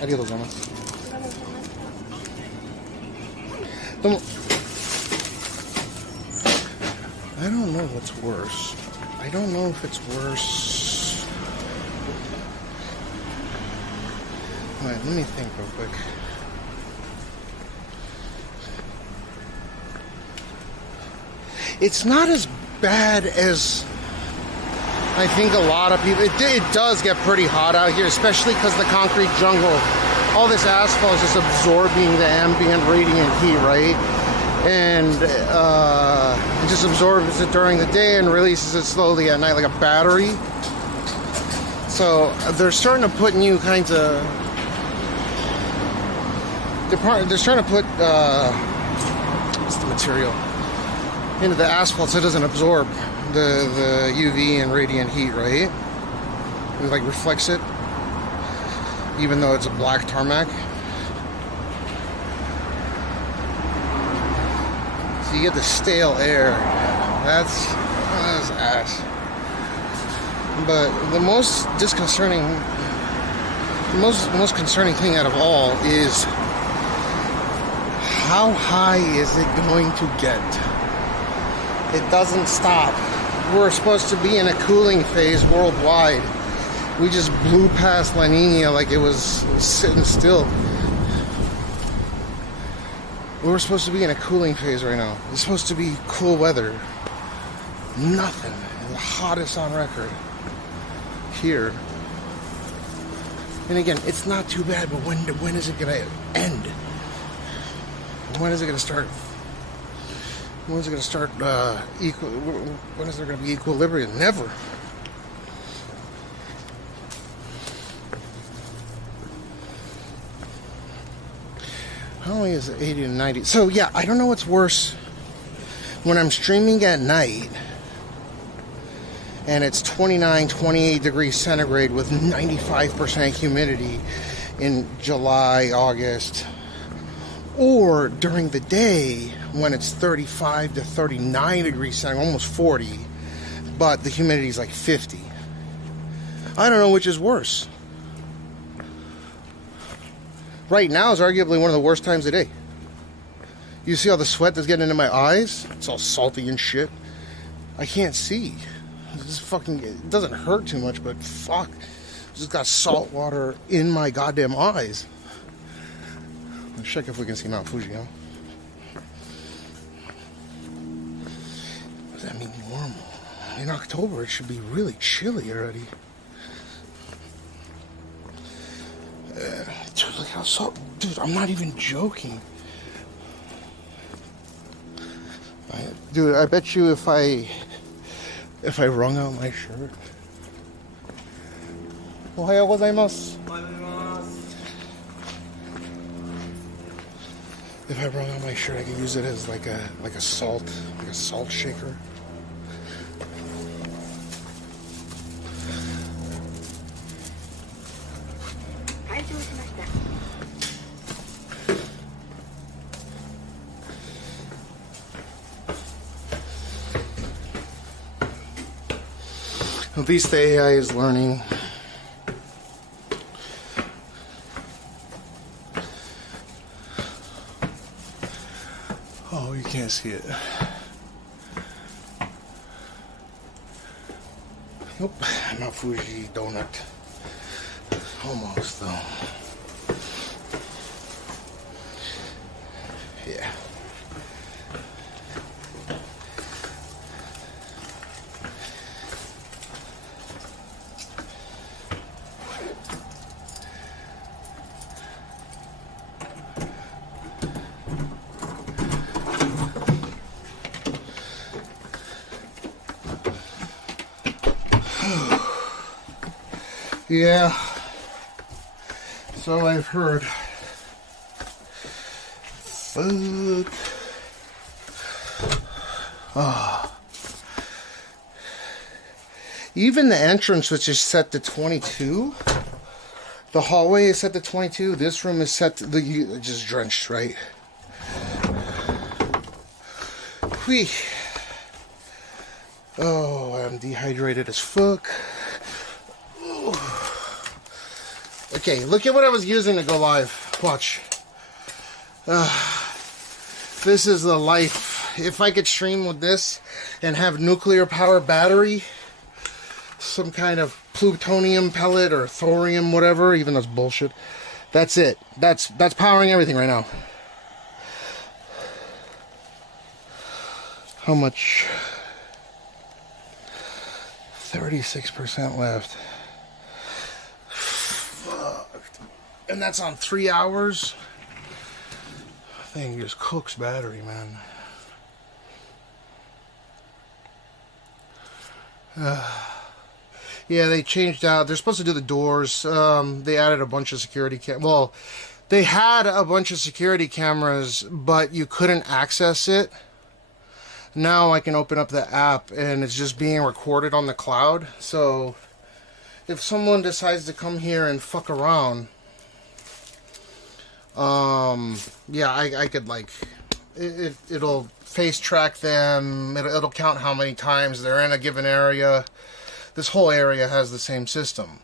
ありがとうございます。どうも。I don't know what's worse. I don't know if it's worse. Alright, let me think real quick. It's not as bad as I think a lot of people. It does get pretty hot out here, especially because the concrete jungle, all this asphalt is just absorbing the ambient radiant heat, right? And it just absorbs it during the day and releases it slowly at night like a battery. So they're starting to put new kinds of. They're trying to put what's the material into the asphalt so it doesn't absorb the UV and radiant heat, right? It like reflects it, even though it's a black tarmac. So you get the stale air. That's ass. But the most disconcerting, the most concerning thing out of all is how high is it going to get? It doesn't stop. We're supposed to be in a cooling phase worldwide. We just blew past La Nina like it was sitting still. We're supposed to be in a cooling phase right now. It's supposed to be cool weather. Nothing. The hottest on record here. And again, it's not too bad, but when is it gonna end? When is it gonna start? When is it going to start when is there going to be equilibrium? Never. How long is it? 80 to 90. So yeah, I don't know what's worse. When I'm streaming at night and it's 29, 28 degrees centigrade with 95% humidity in July, August, or during the day when it's 35 to 39 degrees centigrade, almost 40, but the humidity is like 50. I don't know which is worse. Right now is arguably one of the worst times of the day. You see all the sweat that's getting into my eyes? It's all salty and shit. I can't see. This fucking, it doesn't hurt too much, but fuck. I just got salt water in my goddamn eyes. Let's check if we can see Mount Fuji, huh? What does that mean, normal? In October, it should be really chilly already. Dude, look how salt. Dude, I'm not even joking. Dude, I bet you if I wrung out my shirt. Ohayou gozaimasu. If I wrung out my shirt, I could use it as like a salt shaker. At least the AI is learning. Oh, you can't see it. Nope, not Fuji donut. Almost though. Yeah. Yeah, so I've heard. Fuck. Oh. Even the entrance, which is set to 22, the hallway is set to 22. This room is set to just drenched, right? Whee. Oh, I'm dehydrated as fuck. Okay, look at what I was using to go live. Watch. This is the life. If I could stream with this and have nuclear power battery, some kind of plutonium pellet or thorium, whatever, even though it's bullshit. That's it. That's powering everything right now. How much? 36% left. And that's on 3 hours. Thing just cooks battery, man. Yeah, they changed out. They're supposed to do the doors. They added a bunch of security well, they had a bunch of security cameras, but you couldn't access it. Now I can open up the app and it's just being recorded on the cloud. So if someone decides to come here and fuck around, yeah, I could, like, it'll face track them. It'll count how many times they're in a given area. This whole area has the same system.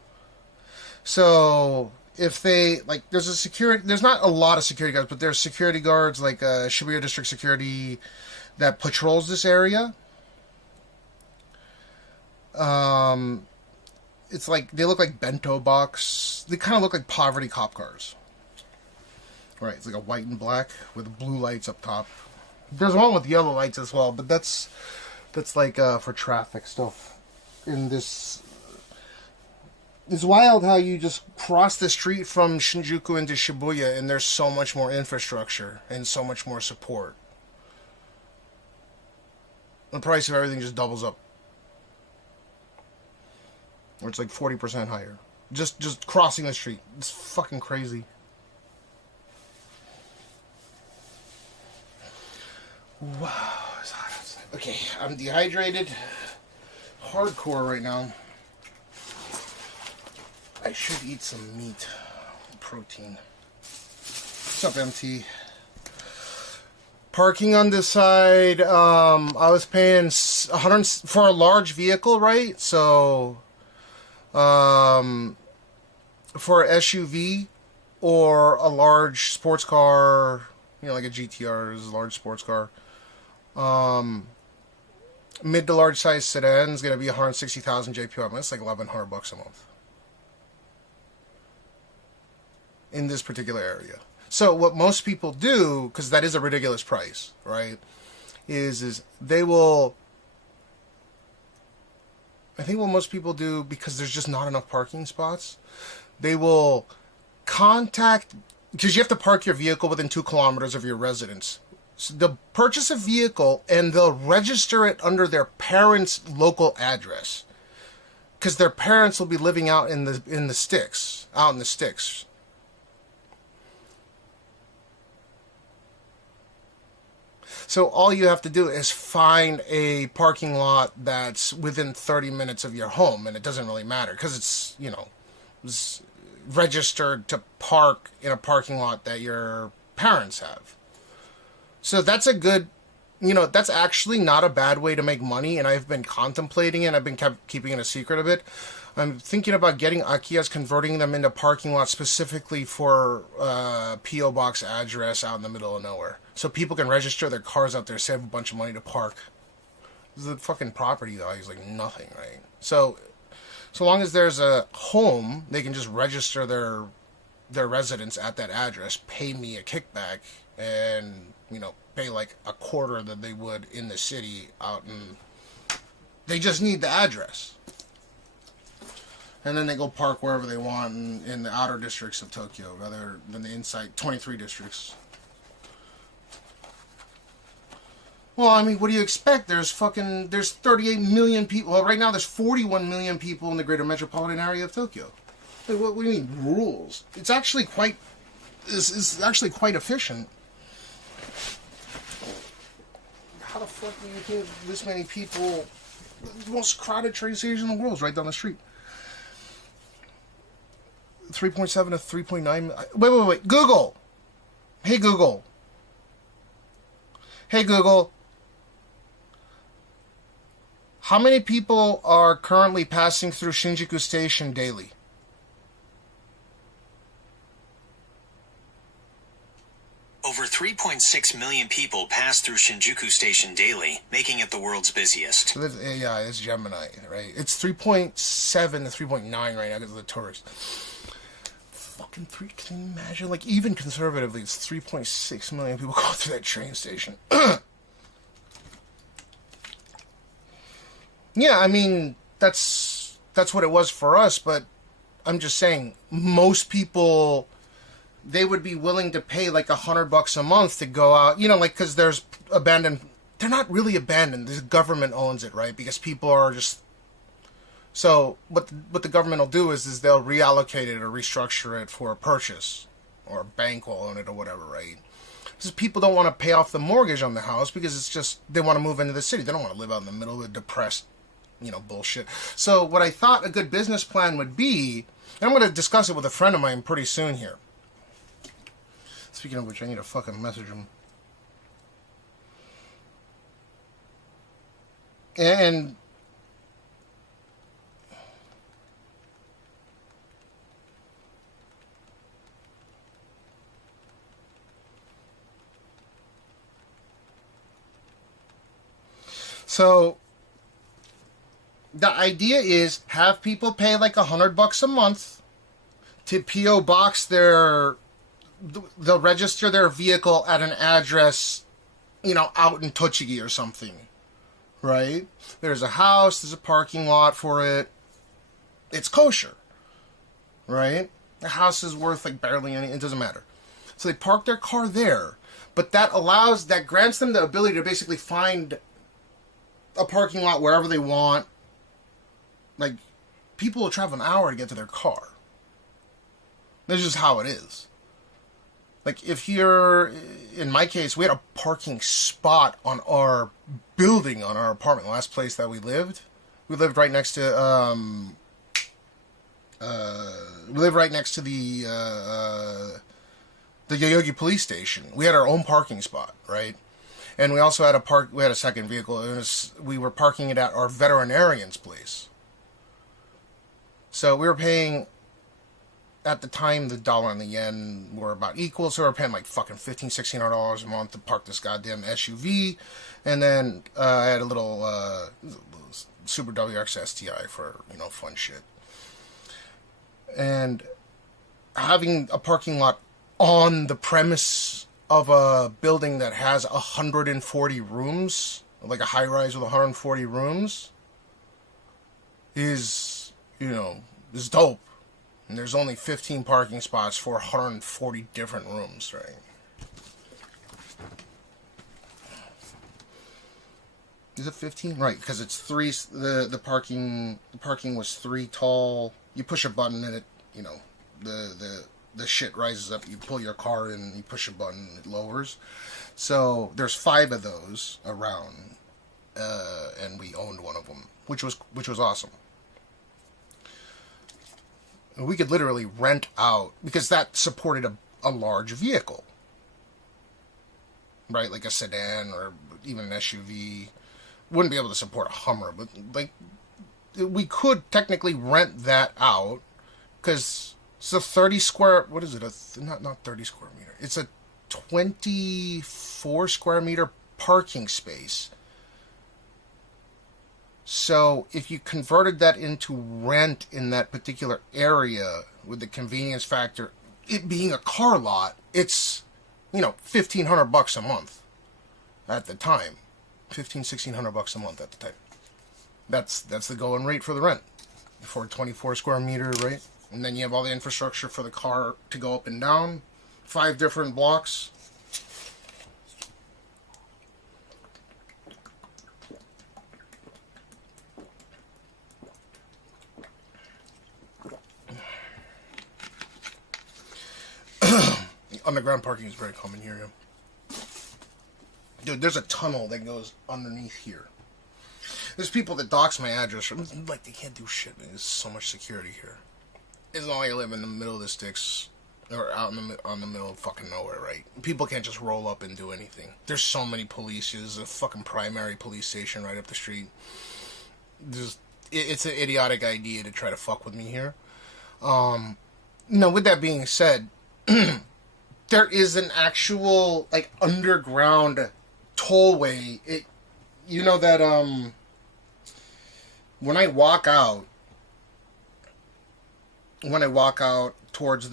So if they, like, there's not a lot of security guards, but there's security guards, like Shibuya District Security, that patrols this area. It's like, they look like bento box. They kind of look like poverty cop cars. Right, it's like a white and black with blue lights up top. There's one with yellow lights as well, but that's like for traffic stuff. In this, it's wild how you just cross the street from Shinjuku into Shibuya, and there's so much more infrastructure and so much more support. The price of everything just doubles up, or it's like 40% higher. Just crossing the street, it's fucking crazy. Wow, it's hot outside. Okay, I'm dehydrated. Hardcore right now. I should eat some meat. Protein. What's up, MT? Parking on this side, I was paying 100 for a large vehicle, right? So, for an SUV or a large sports car, you know, like a GTR is a large sports car. Mid to large size sedan is going to be 160,000 JPY. That's like $1,100 a month in this particular area. So what most people do, because that is a ridiculous price, right, is they will, I think what most people do, because there's just not enough parking spots, they will contact, because you have to park your vehicle within 2 kilometers of your residence. So they'll purchase a vehicle and they'll register it under their parents' local address, because their parents will be living out in the sticks, out in the sticks. So all you have to do is find a parking lot that's within 30 minutes of your home, and it doesn't really matter because it's, you know, it's registered to park in a parking lot that your parents have. So that's a good you know, that's actually not a bad way to make money, and I've been contemplating it. I've been keeping it a secret a bit. I'm thinking about getting Akias, converting them into parking lots specifically for P.O. Box address out in the middle of nowhere. So people can register their cars out there, save a bunch of money to park. The fucking property value is like nothing, right? So long as there's a home, they can just register their residence at that address, pay me a kickback, and, you know, pay like a quarter that they would in the city out in... They just need the address. And then they go park wherever they want in the outer districts of Tokyo, rather than the inside 23 districts. Well, I mean, what do you expect? There's 38 million people. Well, right now there's 41 million people in the greater metropolitan area of Tokyo. Like, what do you mean, rules? It's actually quite... It's actually quite efficient. How the fuck do you think this many people... The most crowded train station in the world is right down the street. 3.7 to 3.9... Wait. Google! Hey, Google. Hey, Google. How many people are currently passing through Shinjuku Station daily? Over 3.6 million people pass through Shinjuku Station daily, making it the world's busiest. So that's AI, it's Gemini, right? It's 3.7 to 3.9 right now because of the tourists. Fucking 3, can you imagine? Like, even conservatively, it's 3.6 million people go through that train station. Yeah, I mean, that's what it was for us, but I'm just saying, most people... They would be willing to pay like $100 a month to go out, you know, like, because there's abandoned, they're not really abandoned, the government owns it, right? Because people are just, so what the government will do is they'll reallocate it or restructure it for a purchase, or a bank will own it or whatever, right? Because people don't want to pay off the mortgage on the house because it's just, they want to move into the city. They don't want to live out in the middle of depressed, you know, bullshit. So what I thought a good business plan would be, and I'm going to discuss it with a friend of mine pretty soon here. Speaking of which, I need to fucking message him. And so the idea is have people pay like $100 a month to P.O. Box their... They'll register their vehicle at an address, you know, out in Tochigi or something, right? There's a house, there's a parking lot for it. It's kosher, right? The house is worth like barely any, it doesn't matter. So they park their car there, but that grants them the ability to basically find a parking lot wherever they want. Like, people will travel an hour to get to their car. That's just how it is. Like, if you're, in my case, we had a parking spot on our building, on our apartment, the last place that we lived. We lived right next to, the Yoyogi police station. We had our own parking spot, right? And we also had we had a second vehicle. We were parking it at our veterinarian's place. So we were paying... At the time, the dollar and the yen were about equal, so we were paying like fucking $1,500, $1,600 a month to park this goddamn SUV. And then I had a little Super WRX STI for, you know, fun shit. And having a parking lot on the premise of a building that has 140 rooms, like a high-rise with 140 rooms, is, you know, is dope. And there's only 15 parking spots for 140 different rooms, right? Is it 15? Right, because it's 3. The parking was 3 tall. You push a button and it, you know, the shit rises up. You pull your car in, you push a button, it lowers. So there's 5 of those around, and we owned one of them, which was awesome. We could literally rent out, because that supported a large vehicle, right? Like a sedan or even an SUV. Wouldn't be able to support a Hummer, but like we could technically rent that out because it's a 30 square. What is it? Not 30 square meter. It's a 24 square meter parking space. So if you converted that into rent in that particular area with the convenience factor, it being a car lot, it's, you know, $1,500 a month at the time. $1,600 a month at the time. That's the going rate for the rent for a 24 square meter, right? And then you have all the infrastructure for the car to go up and down, 5 different blocks. Underground parking is very common here. Yeah. Dude, there's a tunnel that goes underneath here. There's people that dox my address. Like, they can't do shit, man. There's so much security here. It's not like I live in the middle of the sticks or out on the middle of fucking nowhere, right? People can't just roll up and do anything. There's so many police. There's a fucking primary police station right up the street. It's an idiotic idea to try to fuck with me here. No, with that being said, there is an actual, like, underground tollway. You know that, when I walk out towards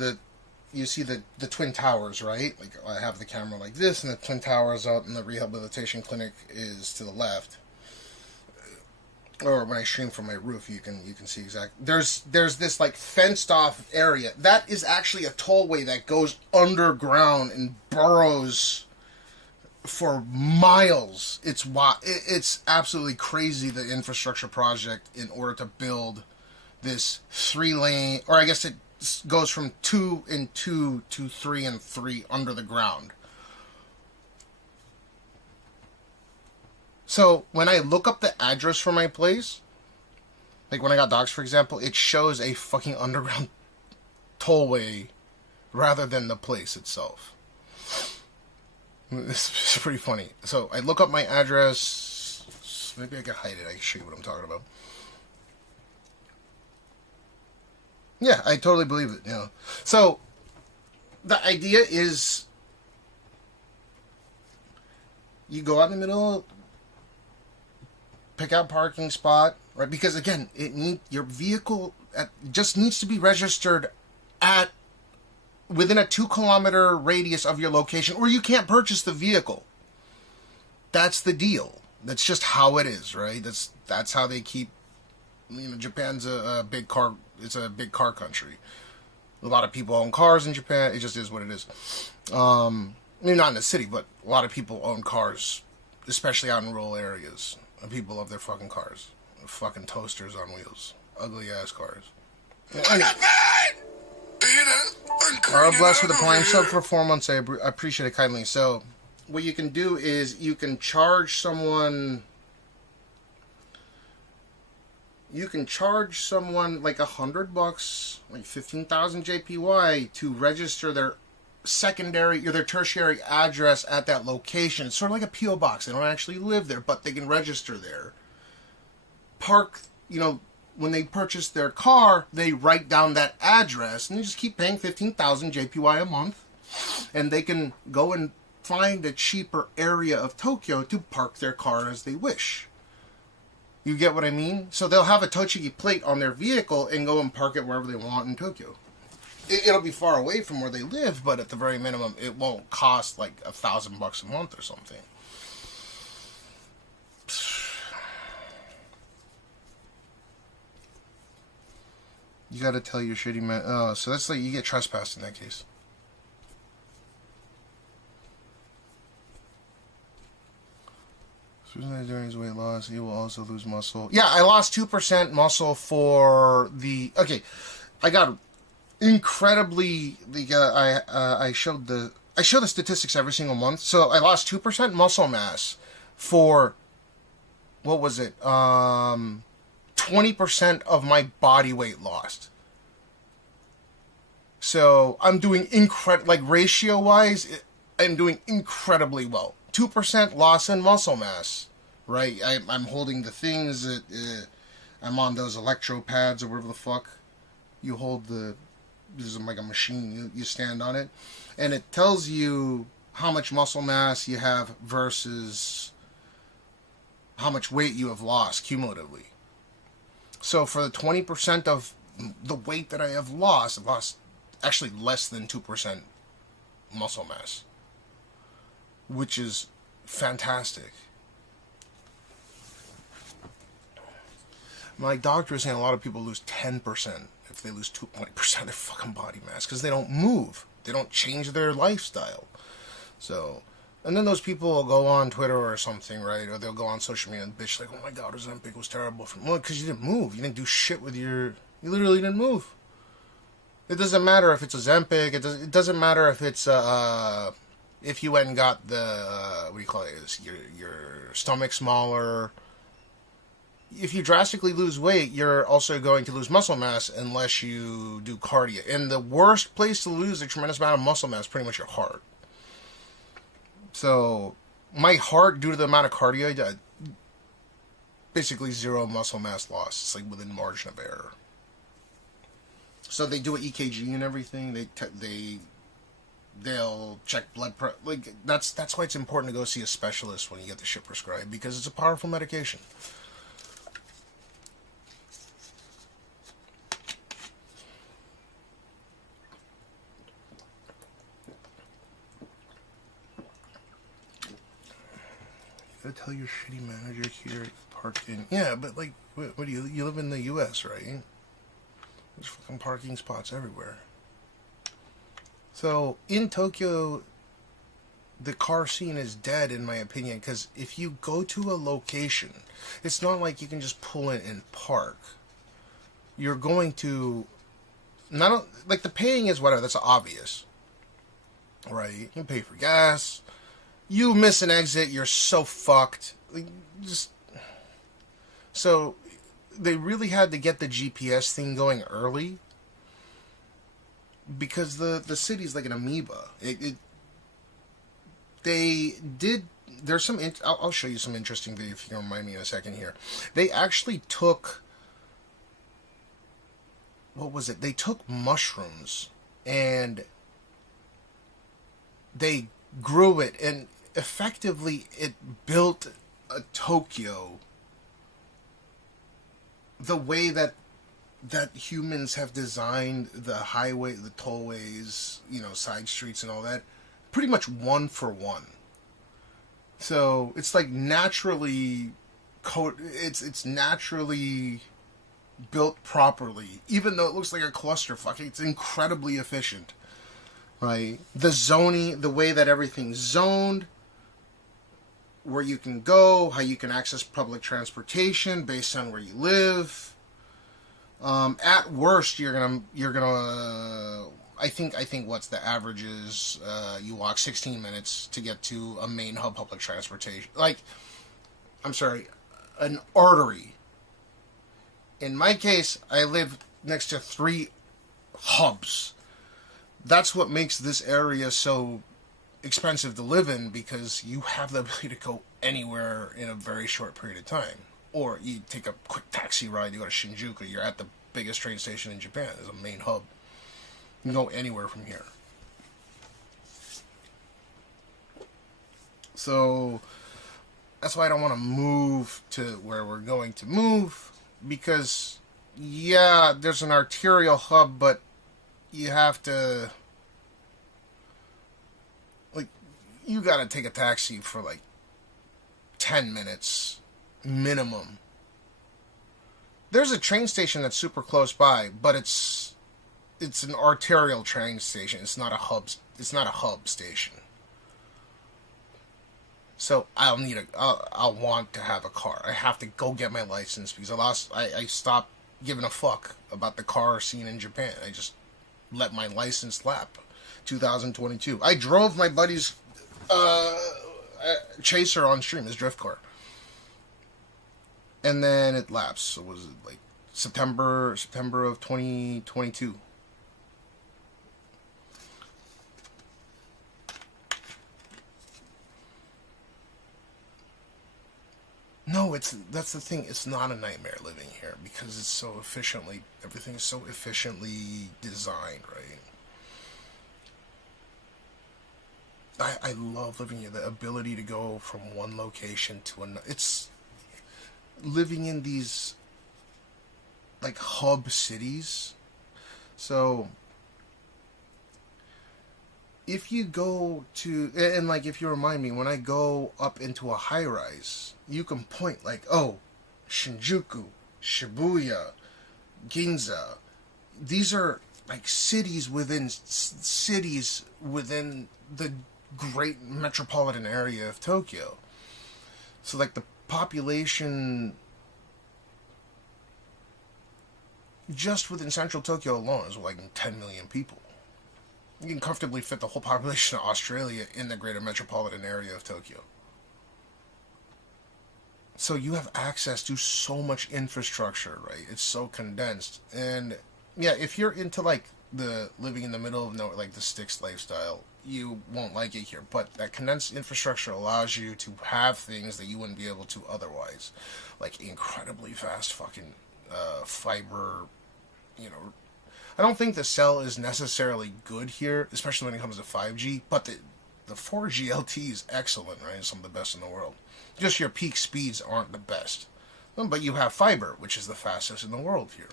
you see the Twin Towers, right? Like, I have the camera like this, and the Twin Towers out, and the rehabilitation clinic is to the left. Or when I stream from my roof, you can see exactly. There's this like fenced off area that is actually a tollway that goes underground and burrows for miles. It's absolutely crazy, the infrastructure project in order to build this 3-lane, or I guess it goes from 2 and 2 to 3 and 3 under the ground. So, when I look up the address for my place, like when I got doxxed, for example, it shows a fucking underground tollway rather than the place itself. It's pretty funny. So, I look up my address. Maybe I can hide it. I can show you what I'm talking about. Yeah, I totally believe it. Yeah. So, the idea is you go out in the middle, pick out parking spot, right? Because again, your vehicle just needs to be registered at within a 2-kilometer radius of your location, or you can't purchase the vehicle. That's the deal. That's just how it is, right? That's how they keep. You know, Japan's a big car. It's a big car country. A lot of people own cars in Japan. It just is what it is. Maybe not in the city, but a lot of people own cars, especially out in rural areas. People love their fucking cars. Fucking toasters on wheels. Ugly ass cars. Anyway. Are blessed with a Prime sub for 4 months. I appreciate it kindly. So, what you can do is you can charge someone. You can charge someone like $100, like 15,000 JPY, to register their secondary or their tertiary address at that location. It's sort of like a P.O. box. They don't actually live there, but they can register there. Park, you know, when they purchase their car, they write down that address, and they just keep paying 15,000 JPY a month, and they can go and find a cheaper area of Tokyo to park their car as they wish. You get what I mean? So they'll have a Tochigi plate on their vehicle and go and park it wherever they want in Tokyo. It'll be far away from where they live, but at the very minimum, it won't cost like $1,000 a month or something. You gotta tell your shitty man. Oh, so that's like you get trespassed in that case. During his weight loss, he will also lose muscle. Yeah, I lost 2% muscle for the. Okay, I got incredibly. I show the statistics every single month. So I lost 2% muscle mass for. What was it? 20% of my body weight lost. So I'm doing like ratio wise, I'm doing incredibly well 2% loss in muscle mass, right? I'm holding the things that I'm on those electro pads or whatever the fuck. You hold this is like a machine. You stand on it, and it tells you how much muscle mass you have versus how much weight you have lost cumulatively. So for the 20% of the weight that I have lost, I've lost actually less than 2% muscle mass, which is fantastic. My doctor is saying a lot of people lose 10% if they lose 20% of their fucking body mass because they don't move. They don't change their lifestyle. So, and then those people will go on Twitter or something, right? Or they'll go on social media and bitch like, oh my god, Ozempic was terrible for me. Well, because you didn't move. You didn't do shit with your... You literally didn't move. It doesn't matter if it's Ozempic. It doesn't matter if it's... if you went and got the... what do you call it? Your stomach smaller... If you drastically lose weight, you're also going to lose muscle mass unless you do cardio. And the worst place to lose a tremendous amount of muscle mass is pretty much your heart. So, my heart, due to the amount of cardio I did, basically zero muscle mass loss. It's like within margin of error. So they do an EKG and everything. They'll check blood pressure. Like that's why it's important to go see a specialist when you get the shit prescribed, because it's a powerful medication. Gotta tell your shitty manager here parked in. Yeah, but like, what do you live in the U.S., right? There's fucking parking spots everywhere. So in Tokyo, the car scene is dead, in my opinion, because if you go to a location, it's not like you can just pull in and park. You're going to not like the paying is whatever. That's obvious, right? You can pay for gas. You miss an exit, you're so fucked. Like, so they really had to get the GPS thing going early because the city's like an amoeba. There's some. I'll show you some interesting video if you can remind me in a second here. They actually took. What was it? They took mushrooms and they grew it, and effectively it built a Tokyo the way that humans have designed the highway, the tollways, side streets and all that, pretty much one for one. So it's like naturally it's naturally built properly, even though it looks like a clusterfuck. It's incredibly efficient, right? The zoning, the way that everything's zoned, where you can go, how you can access public transportation based on where you live. At worst, you're gonna. I think what's the average is you walk 16 minutes to get to a main hub public transportation. An artery. In my case, I live next to 3 hubs. That's what makes this area so expensive to live in, because you have the ability to go anywhere in a very short period of time. Or you take a quick taxi ride, you go to Shinjuku, you're at the biggest train station in Japan. There's a main hub. You can go anywhere from here. So that's why I don't want to move to where we're going to move, because yeah, there's an arterial hub, but you have to, you gotta take a taxi for 10 minutes minimum. There's a train station that's super close by, but it's an arterial train station. It's not a hub station. So I'll want to have a car. I have to go get my license because I stopped giving a fuck about the car scene in Japan. I just let my license lap. 2022. I drove my buddy's Chaser on stream, his drift car. And then it lapsed. So was it September of 2022. No, that's the thing. It's not a nightmare living here because it's so efficiently, everything is so efficiently designed, right? I love living here. The ability to go from one location to another. It's living in these like hub cities. So if you go to, and like if you remind me, when I go up into a high rise, you can point like, oh, Shinjuku, Shibuya, Ginza. These are like cities within the great metropolitan area of Tokyo. So like the population just within central Tokyo alone is like 10 million people. You can comfortably fit the whole population of Australia in the greater metropolitan area of Tokyo. So you have access to so much infrastructure, right? It's so condensed. And yeah, if you're into like the living in the middle of nowhere, like the sticks lifestyle, you won't like it here. But that condensed infrastructure allows you to have things that you wouldn't be able to otherwise. Like incredibly fast fucking fiber, you know. I don't think the cell is necessarily good here, especially when it comes to 5G, but the 4G LTE is excellent, right? It's some of the best in the world. Just your peak speeds aren't the best. But you have fiber, which is the fastest in the world here.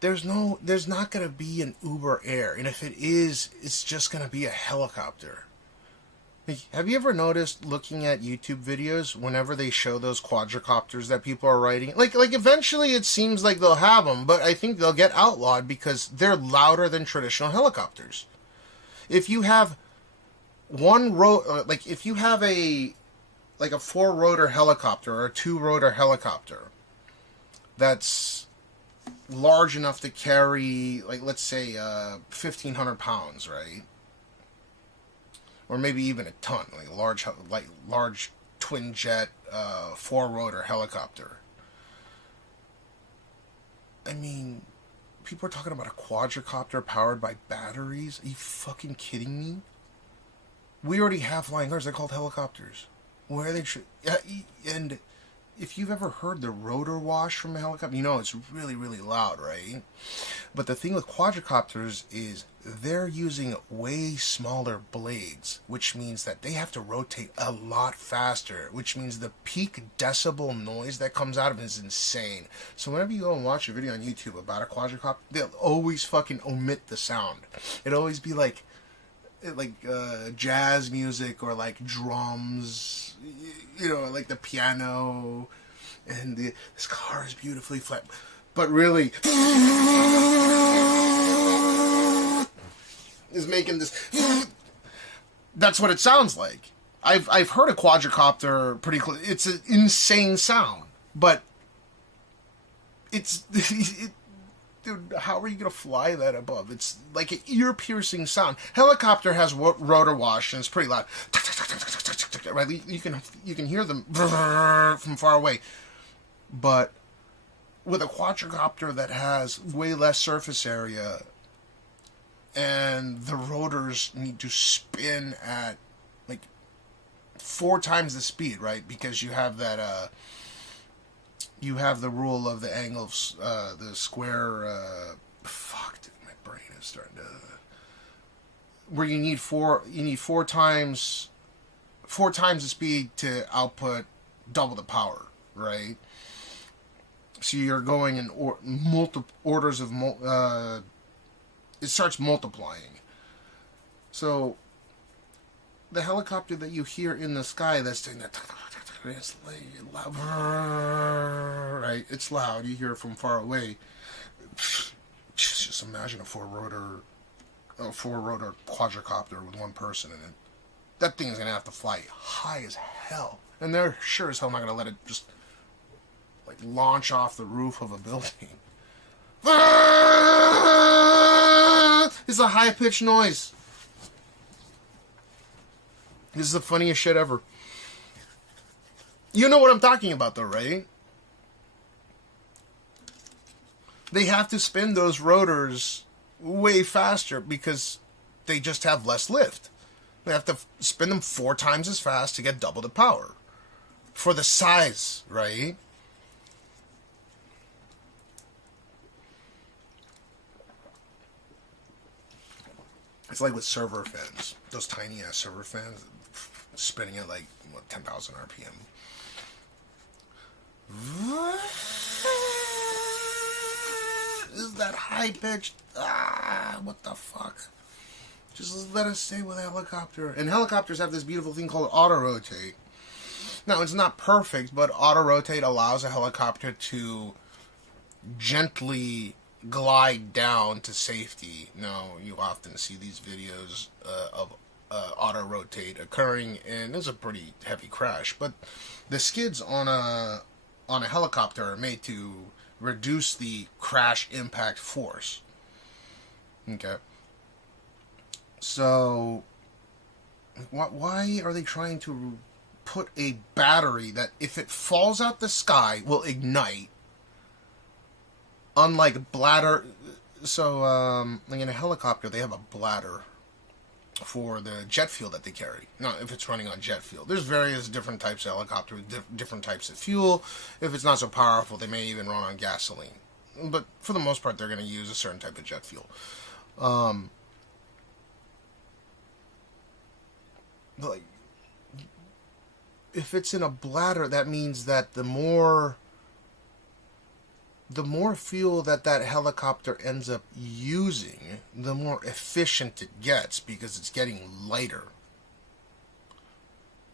There's not going to be an Uber Air, and if it is, it's just going to be a helicopter. Have you ever noticed looking at YouTube videos whenever they show those quadricopters that people are riding? Like eventually it seems like they'll have them, but I think they'll get outlawed because they're louder than traditional helicopters. If you have if you have a 4-rotor helicopter or a 2-rotor helicopter that's large enough to carry, like, let's say 1,500 pounds, right? Or maybe even a ton, like large twin jet 4-rotor helicopter. I mean, people are talking about a quadricopter powered by batteries. Are you fucking kidding me? We already have flying cars. They're called helicopters. Where are they? And if you've ever heard the rotor wash from a helicopter, you know it's really, really loud, right? But the thing with quadricopters is they're using way smaller blades, which means that they have to rotate a lot faster, which means the peak decibel noise that comes out of it is insane. So whenever you go and watch a video on YouTube about a quadricopter, they'll always fucking omit the sound. It'll always be like jazz music or like drums, you know, like the piano, and this car is beautifully flat, but really is making this. That's what it sounds like. I've heard a quadricopter pretty close. It's an insane sound, but dude, how are you going to fly that above? It's like an ear-piercing sound. Helicopter has rotor wash, and it's pretty loud. Right? You can hear them from far away. But with a quadricopter that has way less surface area, and the rotors need to spin at like 4 times the speed, right? Because you have that... you have the rule of the angle of the square. Fuck, dude, my brain is starting to. Where you need four times the speed to output double the power, right? So you're going in multiple orders of it starts multiplying. So the helicopter that you hear in the sky that's doing that. It's loud, right? It's loud. You hear it from far away. Just imagine a 4-rotor quadricopter with one person in it. That thing is gonna have to fly high as hell, and they're sure as hell not gonna let it just like launch off the roof of a building. It's a high-pitched noise. This is the funniest shit ever. You know what I'm talking about, though, right? They have to spin those rotors way faster because they just have less lift. They have to spin them 4 times as fast to get double the power. For the size, right? It's like with server fans. Those tiny ass server fans spinning at like, what, 10,000 RPM. Is that high pitched? What the fuck? Just let us stay with a helicopter. And helicopters have this beautiful thing called auto rotate. Now, it's not perfect, but auto rotate allows a helicopter to gently glide down to safety. Now, you often see these videos of auto rotate occurring, and it's a pretty heavy crash. But the skids on a helicopter are made to reduce the crash impact force. Okay. So, why are they trying to put a battery that, if it falls out the sky, will ignite? Unlike bladder, so like in a helicopter, they have a bladder for the jet fuel that they carry. Not if it's running on jet fuel. There's various different types of helicopters, different types of fuel. If it's not so powerful, they may even run on gasoline. But for the most part, they're going to use a certain type of jet fuel. Like, if it's in a bladder, that means that the more fuel that helicopter ends up using, the more efficient it gets, because it's getting lighter.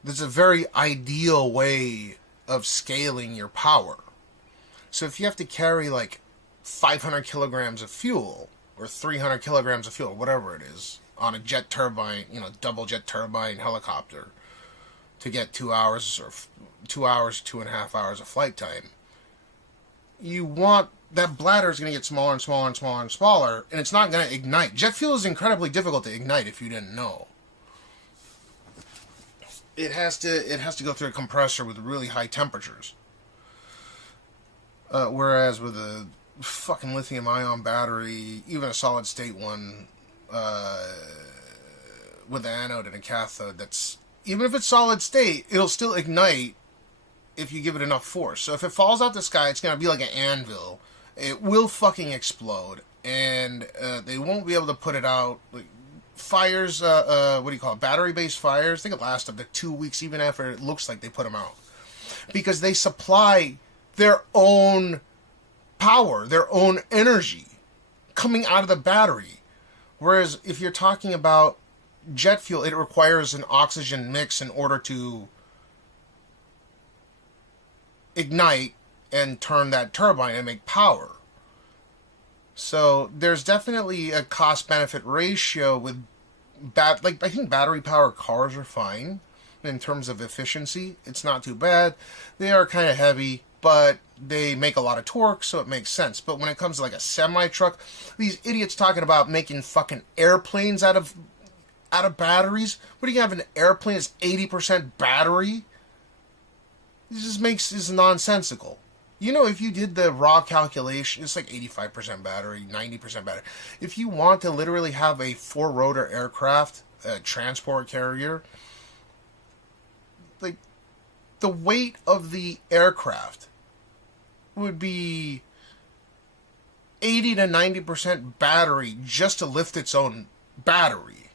There's a very ideal way of scaling your power. So if you have to carry like 500 kilograms of fuel, or 300 kilograms of fuel, whatever it is, on a jet turbine, double jet turbine helicopter, to get 2 hours or 2 hours, 2.5 hours of flight time, you want that bladder is going to get smaller and smaller and smaller and smaller, and it's not going to ignite. Jet fuel is incredibly difficult to ignite, if you didn't know. It has to go through a compressor with really high temperatures. Whereas with a fucking lithium-ion battery, even a solid-state one, with an anode and a cathode, that's, even if it's solid state, it'll still ignite if you give it enough force. So if it falls out the sky, it's going to be like an anvil. It will fucking explode, and they won't be able to put it out. Like, fires, what do you call it, battery-based fires, they could last up to 2 weeks, even after it looks like they put them out. Because they supply their own power, their own energy, coming out of the battery. Whereas if you're talking about jet fuel, it requires an oxygen mix in order to ignite and turn that turbine and make power. So there's definitely a cost-benefit ratio with I think battery-powered cars are fine in terms of efficiency. It's not too bad. They are kind of heavy, but they make a lot of torque, so it makes sense. But when it comes to like a semi-truck, these idiots talking about making fucking airplanes out of batteries. What do you have, an airplane that's 80% battery? This is nonsensical. If you did the raw calculation, it's like 85% battery, 90% battery. If you want to literally have a 4-rotor aircraft, a transport carrier, like, the weight of the aircraft would be 80 to 90% battery just to lift its own battery.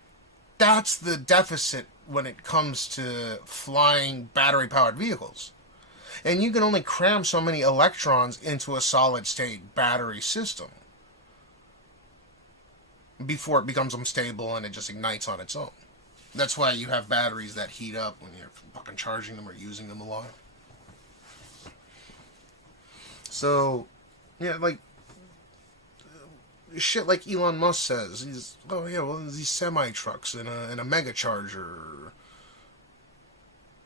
That's the deficit when it comes to flying battery-powered vehicles. And you can only cram so many electrons into a solid-state battery system before it becomes unstable and it just ignites on its own. That's why you have batteries that heat up when you're fucking charging them or using them a lot. So, yeah, like, shit like Elon Musk says. These semi-trucks and a mega charger.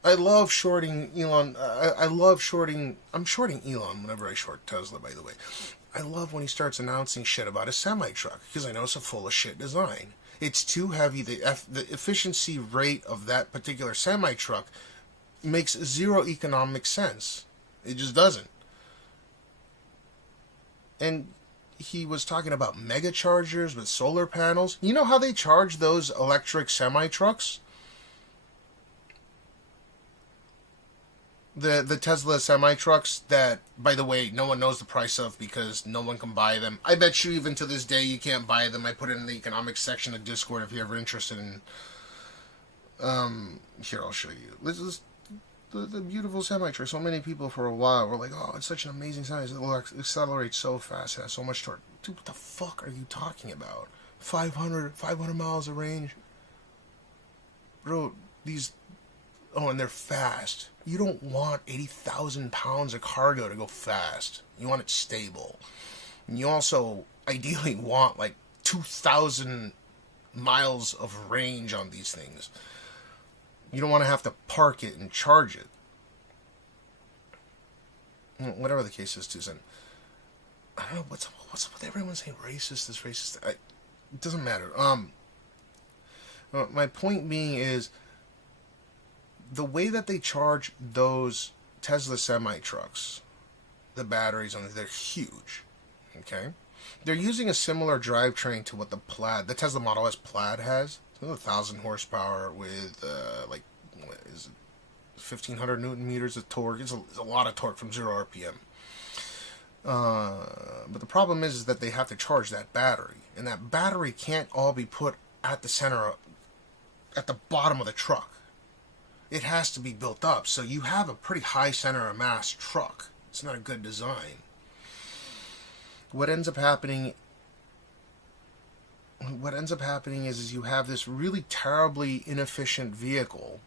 I love shorting Elon. I'm shorting Elon whenever I short Tesla, by the way. I love when he starts announcing shit about a semi-truck, because I know it's a full of shit design. It's too heavy. The efficiency rate of that particular semi-truck makes zero economic sense. It just doesn't. And he was talking about mega chargers with solar panels. You know how they charge those electric semi-trucks? The Tesla semi-trucks that, by the way, no one knows the price of because no one can buy them. I bet you even to this day you can't buy them. I put it in the economics section of Discord if you're ever interested in... here, I'll show you. This is the beautiful semi-truck. So many people for a while were like, oh, it's such an amazing size. It accelerates so fast. It has so much torque. Dude, what the fuck are you talking about? 500 miles of range? Bro, these... Oh, and they're fast. You don't want 80,000 pounds of cargo to go fast. You want it stable. And you also ideally want like 2,000 miles of range on these things. You don't want to have to park it and charge it. Whatever the case is, Susan. I don't know what's up with everyone saying racist. This racist. It doesn't matter. My point being is, the way that they charge those Tesla semi-trucks, the batteries on them, they're huge, okay? They're using a similar drivetrain to what the Tesla Model S Plaid has. It's 1,000 horsepower with, like, what is it, 1,500 Newton meters of torque. It's a lot of torque from 0 RPM. But the problem is that they have to charge that battery, and that battery can't all be put at the center, at the bottom of the truck. It has to be built up, so you have a pretty high center of mass truck. It's not a good design. What ends up happening is you have this really terribly inefficient vehicle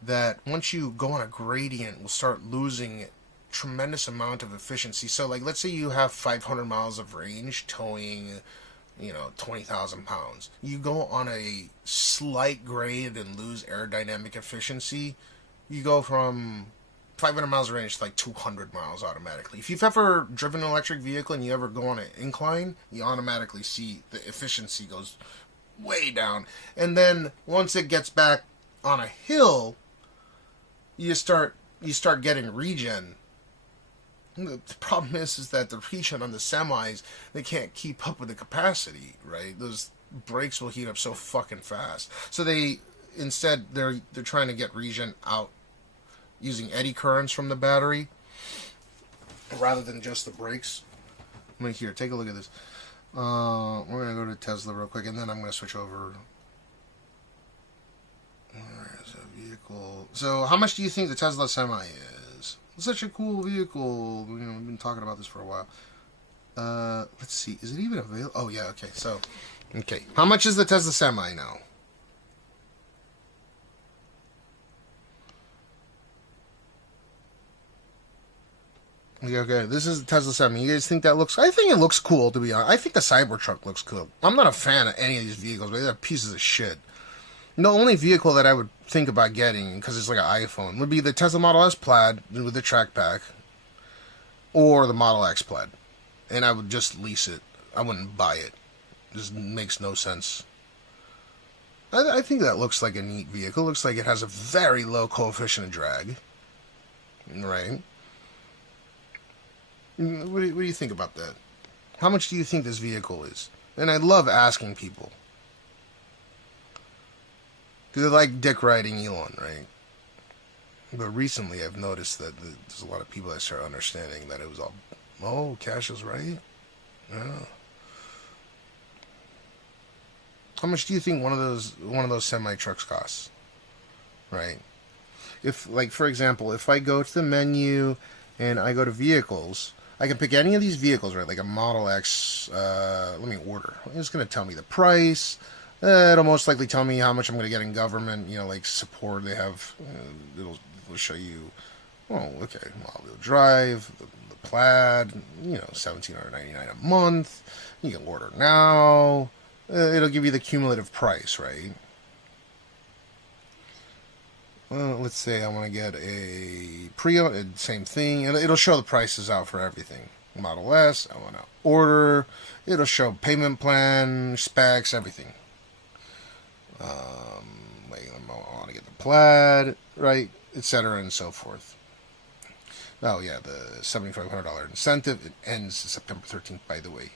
that once you go on a gradient will start losing tremendous amount of efficiency. So like, let's say you have 500 miles of range towing, 20,000 pounds. You go on a slight grade and lose aerodynamic efficiency. You go from 500 miles of range to like 200 miles automatically. If you've ever driven an electric vehicle and you ever go on an incline, you automatically see the efficiency goes way down. And then once it gets back on a hill, you start getting regen. The problem is that the regen on the semis, they can't keep up with the capacity, right? Those brakes will heat up so fucking fast. So they're trying to get regen out using eddy currents from the battery rather than just the brakes. Here, take a look at this. We're gonna go to Tesla real quick, and then I'm gonna switch over. Where's a vehicle? So, how much do you think the Tesla Semi is? It's such a cool vehicle. We've been talking about this for a while. Let's see. Is it even available? Oh, yeah. Okay. So, okay. How much is the Tesla Semi now? Okay. This is the Tesla Semi. You guys think that looks... I think it looks cool, to be honest. I think the Cybertruck looks cool. I'm not a fan of any of these vehicles, but they're pieces of shit. The only vehicle that I would think about getting, because it's like an iPhone, would be the Tesla Model S Plaid with the track pack, or the Model X Plaid. And I would just lease it. I wouldn't buy it. It just makes no sense. I think that looks like a neat vehicle. It looks like it has a very low coefficient of drag. Right? What do you think about that? How much do you think this vehicle is? And I love asking people. Because I like dick riding Elon, right? But recently I've noticed that there's a lot of people that start understanding that it was all, oh, Cash was right? Yeah. How much do you think one of those semi-trucks costs? Right? If, like, for example, if I go to the menu and I go to vehicles, I can pick any of these vehicles, right? Like a Model X, let me order. It's going to tell me the price. It'll most likely tell me how much I'm going to get in government, like support they have. It'll show you, oh, okay, all-wheel drive, the Plaid, $1,799 a month. You can order now. It'll give you the cumulative price, right? Well, let's say I want to get a pre-owned, same thing. It'll show the prices out for everything. Model S, I want to order. It'll show payment plan, specs, everything. I want to get the Plaid, right, etc., and so forth. Oh yeah, the $7,500 incentive. It ends September 13th, by the way.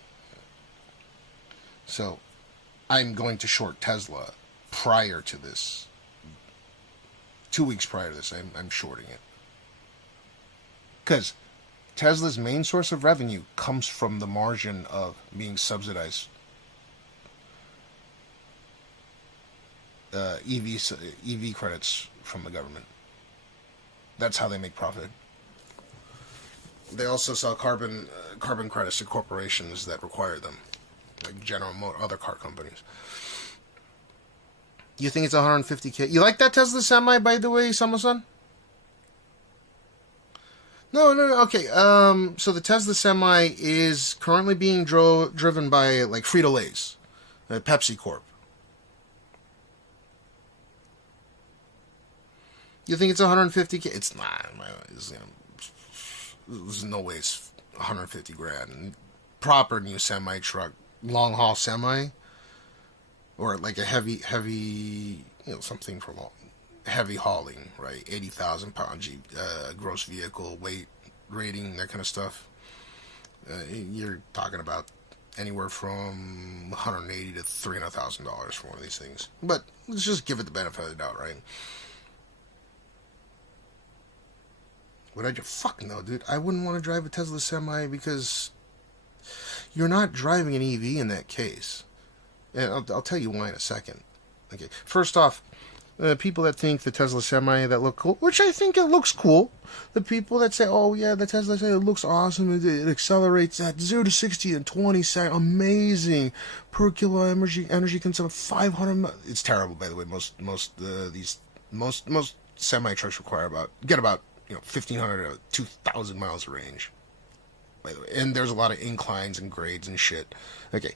So I'm going to short Tesla prior to this. 2 weeks prior to this, I'm shorting it. Because Tesla's main source of revenue comes from the margin of being subsidized EV credits from the government. That's how they make profit. They also sell carbon credits to corporations that require them, like General Motors, other car companies. You think it's 150K? You like that Tesla Semi, by the way, Sama-san? No. Okay. So the Tesla Semi is currently being driven by like Frito-Lay's, Pepsi Corp. You think it's 150K? It's not. There's no way it's 150 grand. Proper new semi truck, long haul semi, or like a heavy, something for long, heavy hauling, right? 80,000 pound gross vehicle weight rating, that kind of stuff. You're talking about anywhere from $180,000 to $300,000 for one of these things. But let's just give it the benefit of the doubt, right? Would I just fuck no, dude? I wouldn't want to drive a Tesla Semi because you're not driving an EV in that case. And I'll tell you why in a second. Okay, first off, people that think the Tesla Semi that look cool, which I think it looks cool. The people that say, "Oh yeah, the Tesla Semi looks awesome. It accelerates at 0 to 60 in 20 seconds. Amazing per kilo energy consumption 500." It's terrible, by the way. Most semi trucks get about 1,500 to 2,000 miles of range, by the way, and there's a lot of inclines and grades and shit. Okay,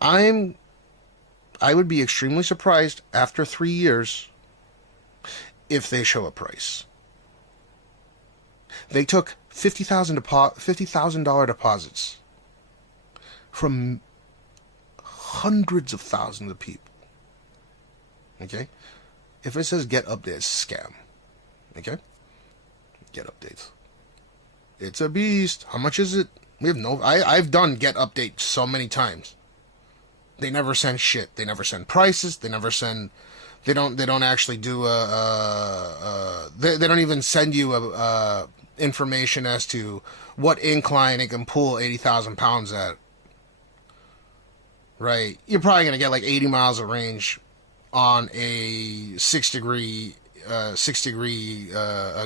I would be extremely surprised after 3 years if they show a price. They took $50,000 deposits from hundreds of thousands of people. Okay, if it says get updates, scam. Okay. Get updates. It's a beast. How much is it? We have no. I've done get update so many times. They never send shit. They never send prices. They never send. They don't actually do They don't even send you information as to what incline it can pull 80,000 pounds at. Right. You're probably gonna get like 80 miles of range on a 6 degree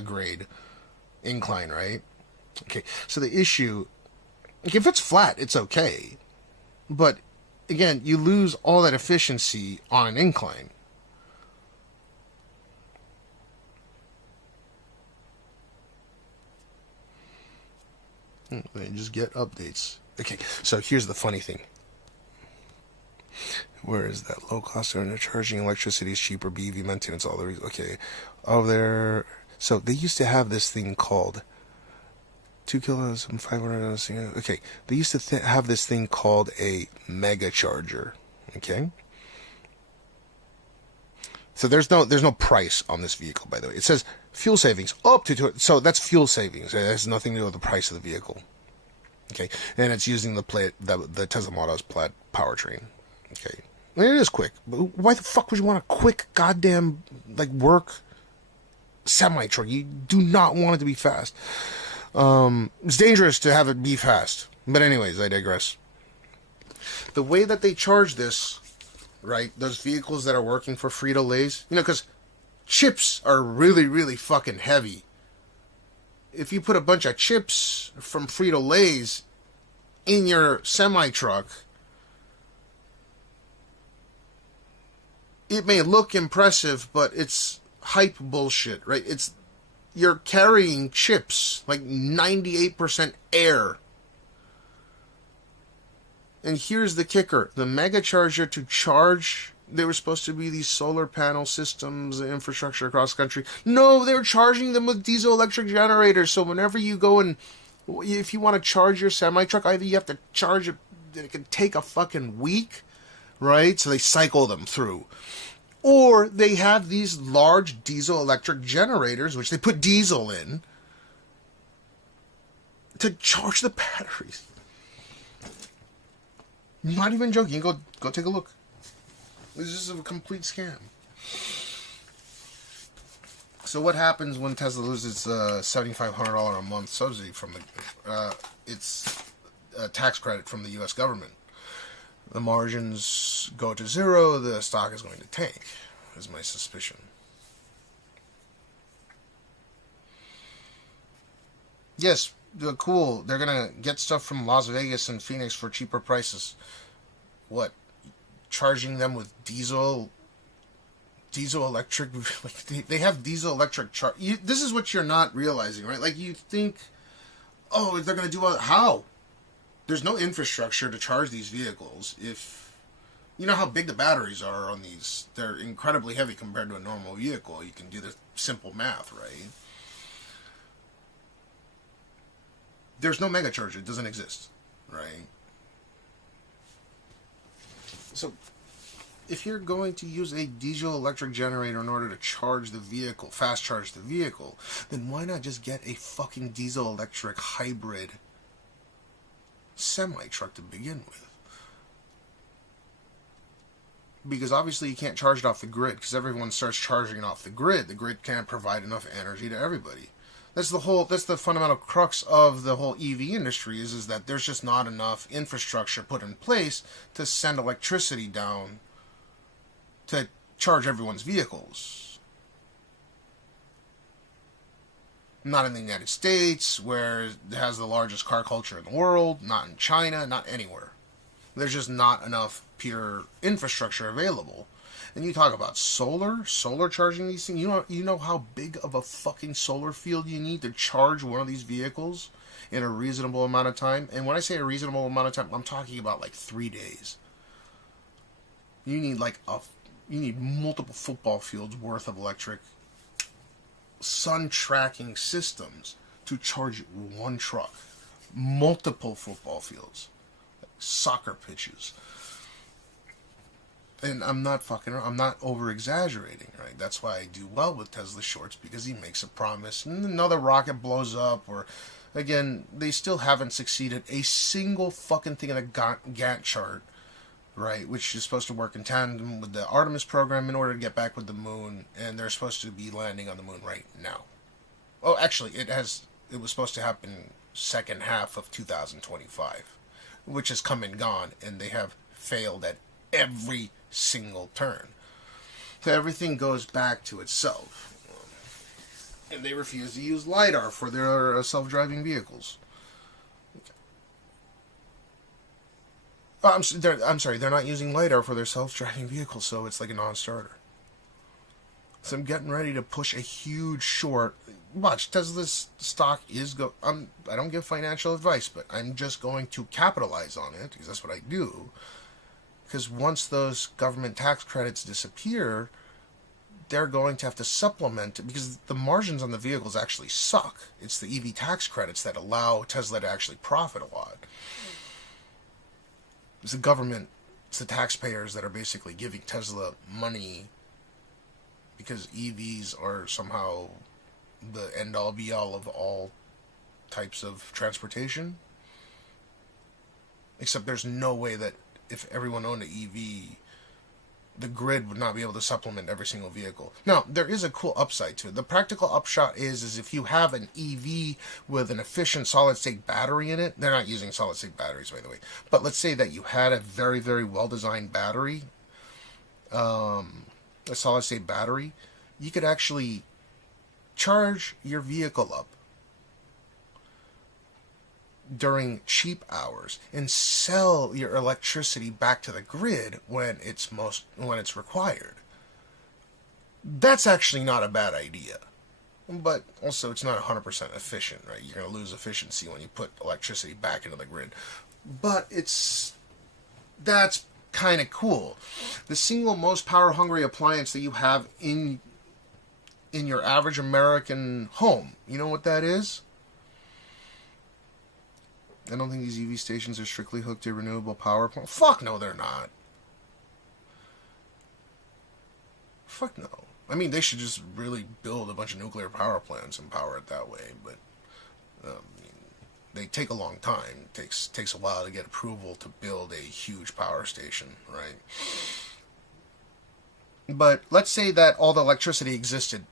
grade incline, right? Okay, so the issue, like if it's flat, it's okay, but again, you lose all that efficiency on an incline. They just get updates. Okay, so here's the funny thing. Where is that? Low cost internet charging, electricity is cheaper, BEV maintenance, all the reasons. Okay, over there. So they used to have this thing called 2 kilos and 500. Okay, they used to have this thing called a mega charger. Okay, so there's no price on this vehicle, by the way. It says fuel savings up to 2. So that's fuel savings. It has nothing to do with the price of the vehicle. Okay, and it's using the Tesla Modems Plaid powertrain. Okay, and it is quick. But why the fuck would you want a quick goddamn work semi truck? You do not want it to be fast. It's dangerous to have it be fast. But anyways, I digress. The way that they charge this, right? Those vehicles that are working for Frito-Lay's, because chips are really, really fucking heavy. If you put a bunch of chips from Frito-Lay's in your semi truck, it may look impressive, but it's hype bullshit, right? You're carrying chips, like 98% air. And here's the kicker. The mega charger to charge, they were supposed to be these solar panel systems, infrastructure across the country. No, they're charging them with diesel electric generators. So whenever you go and, if you want to charge your semi-truck, either you have to charge it, it can take a fucking week, right? So they cycle them through. Or they have these large diesel electric generators, which they put diesel in, to charge the batteries. I'm not even joking. Go take a look. This is a complete scam. So what happens when Tesla loses $7,500 a month subsidy from the its tax credit from the U.S. government? The margins go to zero. The stock is going to tank, is my suspicion. Yes, cool. They're gonna get stuff from Las Vegas and Phoenix for cheaper prices. What? Charging them with diesel electric? Like they have diesel electric charge. This is what you're not realizing, right? Like you think, oh, they're gonna do how? There's no infrastructure to charge these vehicles. If you know how big the batteries are on these, they're incredibly heavy compared to a normal vehicle. You can do the simple math, right? There's no mega charger. It doesn't exist, right? So, if you're going to use a diesel electric generator in order to charge the vehicle, fast charge the vehicle, then why not just get a fucking diesel electric hybrid semi-truck to begin with? Because obviously you can't charge it off the grid, because everyone starts charging it off the grid. The grid can't provide enough energy to everybody. That's the fundamental crux of the whole EV industry is that there's just not enough infrastructure put in place to send electricity down to charge everyone's vehicles. Not in the United States, where it has the largest car culture in the world, not in China, not anywhere. There's just not enough pure infrastructure available. And you talk about solar charging these things. You know how big of a fucking solar field you need to charge one of these vehicles in a reasonable amount of time? And when I say a reasonable amount of time, I'm talking about like 3 days. You need multiple football fields worth of electric sun tracking systems to charge one truck. Multiple football fields, soccer pitches. And I'm not over exaggerating, right? That's why I do well with Tesla shorts, because he makes a promise and another rocket blows up, or again, they still haven't succeeded a single fucking thing in a Gantt chart, right? Which is supposed to work in tandem with the Artemis program in order to get back with the moon, and they're supposed to be landing on the moon right now. Oh, actually, it was supposed to happen second half of 2025, which has come and gone, and they have failed at every single turn. So everything goes back to itself. And they refuse to use LiDAR for their self-driving vehicles. I'm sorry, they're not using LiDAR for their self-driving vehicles, so it's like a non-starter. So I'm getting ready to push a huge short. Watch, Tesla's stock is I don't give financial advice, but I'm just going to capitalize on it, because that's what I do. Because once those government tax credits disappear, they're going to have to supplement it, because the margins on the vehicles actually suck. It's the EV tax credits that allow Tesla to actually profit a lot. It's the government, it's the taxpayers that are basically giving Tesla money, because EVs are somehow the end-all be-all of all types of transportation. Except there's no way that if everyone owned an EV, the grid would not be able to supplement every single vehicle. Now, there is a cool upside to it. The practical upshot is if you have an EV with an efficient solid-state battery in it, they're not using solid-state batteries, by the way, but let's say that you had a very, very well-designed battery, a solid-state battery, you could actually charge your vehicle up during cheap hours and sell your electricity back to the grid when it's required. That's actually not a bad idea. But also it's not 100% efficient, right? You're going to lose efficiency when you put electricity back into the grid. But that's kind of cool. The single most power hungry appliance that you have in your average American home, you know what that is? I don't think these EV stations are strictly hooked to renewable power plants. Fuck no, they're not. Fuck no. I mean, they should just really build a bunch of nuclear power plants and power it that way, but they take a long time. It takes a while to get approval to build a huge power station, right? But let's say that all the electricity existed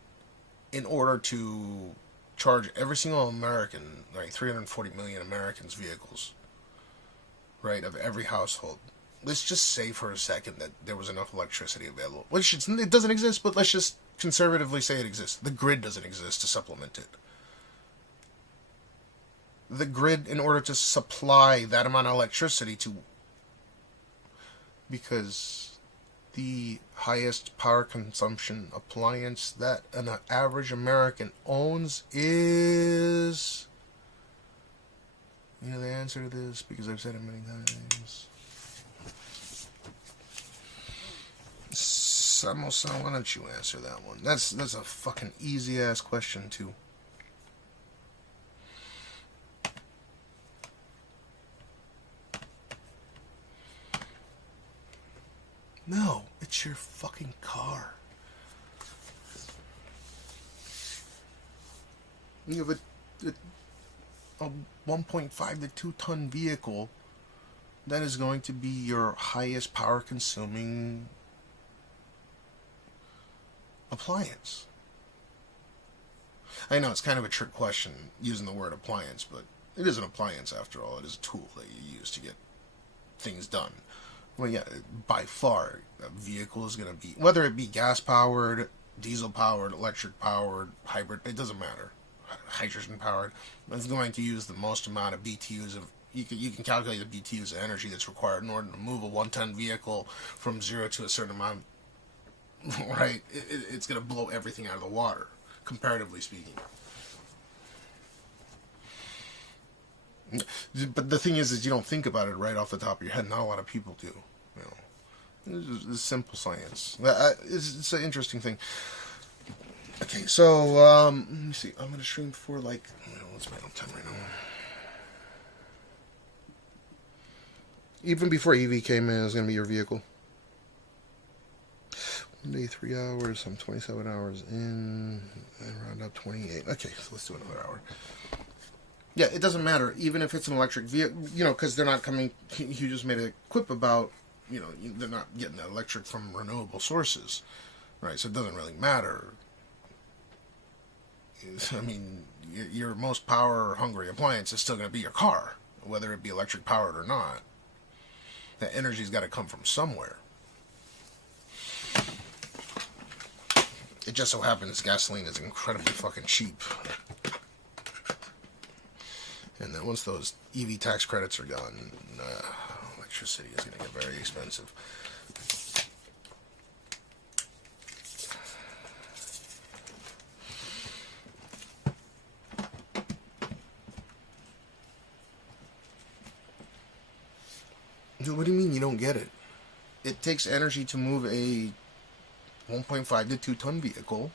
in order to charge every single American, like 340 million Americans' vehicles, right, of every household. Let's just say for a second that there was enough electricity available. It doesn't exist, but let's just conservatively say it exists. The grid doesn't exist to supplement it. The grid, in order to supply that amount of electricity to... Because the highest power consumption appliance that an average American owns is... You know the answer to this, because I've said it many times. Samosa, why don't you answer that one? That's a fucking easy ass question too. No, it's your fucking car. You have a 1.5 to 2 ton vehicle that is going to be your highest power consuming appliance. I know it's kind of a trick question using the word appliance, but it is an appliance after all. It is a tool that you use to get things done. Well, yeah, by far, a vehicle is going to be, whether it be gas powered, diesel powered, electric powered, hybrid, it doesn't matter. Hydrogen powered, it's going to use the most amount of BTUs of, you can calculate the BTUs of energy that's required in order to move a 1-ton vehicle from 0 to a certain amount. Right? It's going to blow everything out of the water, comparatively speaking. But the thing is you don't think about it right off the top of your head. Not a lot of people do. You know, it's simple science. It's an interesting thing. Okay, so let me see. I'm going to stream for like, what's my time right now? Even before EV came in, it was going to be your vehicle. 1 day, 3 hours. I'm 27 hours in. I round up 28. Okay, so let's do another hour. Yeah, it doesn't matter, even if it's an electric vehicle, because they're not coming, you just made a quip about, they're not getting the electric from renewable sources, right? So it doesn't really matter. I mean, your most power-hungry appliance is still going to be your car, whether it be electric powered or not. That energy's got to come from somewhere. It just so happens gasoline is incredibly fucking cheap. And then once those EV tax credits are gone, electricity is going to get very expensive. Dude, what do you mean you don't get it? It takes energy to move a 1.5 to 2 ton vehicle,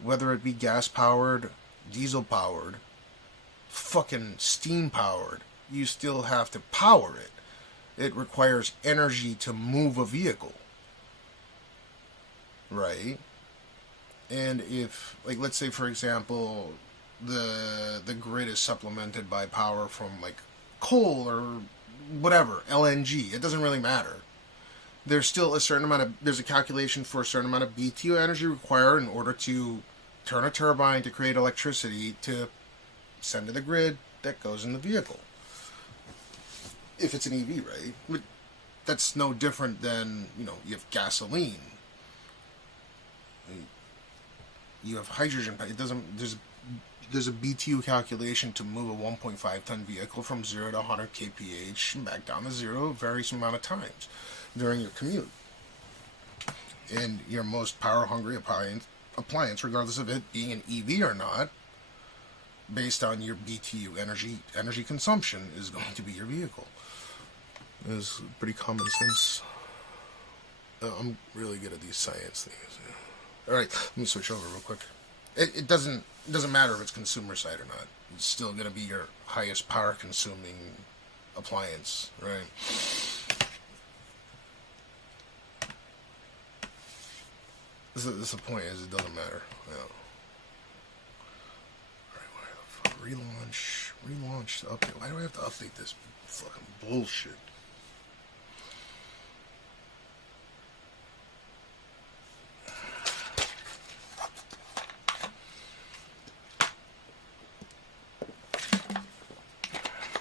whether it be gas powered, diesel powered, fucking steam powered. You still have to power it. It requires energy to move a vehicle, right? And if, like, let's say for example, the grid is supplemented by power from like coal or whatever, LNG, it doesn't really matter. There's still a certain amount of, there's a calculation for a certain amount of BTU energy required in order to turn a turbine to create electricity to send to the grid that goes in the vehicle. If it's an EV, right? But that's no different than, you have gasoline. You have hydrogen. It doesn't, there's a BTU calculation to move a 1.5 ton vehicle from 0 to 100 kph and back down to 0 varies amount of times during your commute. And your most power hungry appliance, regardless of it being an EV or not, based on your BTU energy consumption, is going to be your vehicle. It's pretty common sense. I'm really good at these science things. All right, let me switch over real quick. It doesn't matter if it's consumer side or not. It's still going to be your highest power consuming appliance, right? This is the point, is it doesn't matter. Alright, where the fuck? Relaunch. Relaunch the update. Why do I have to update this fucking bullshit?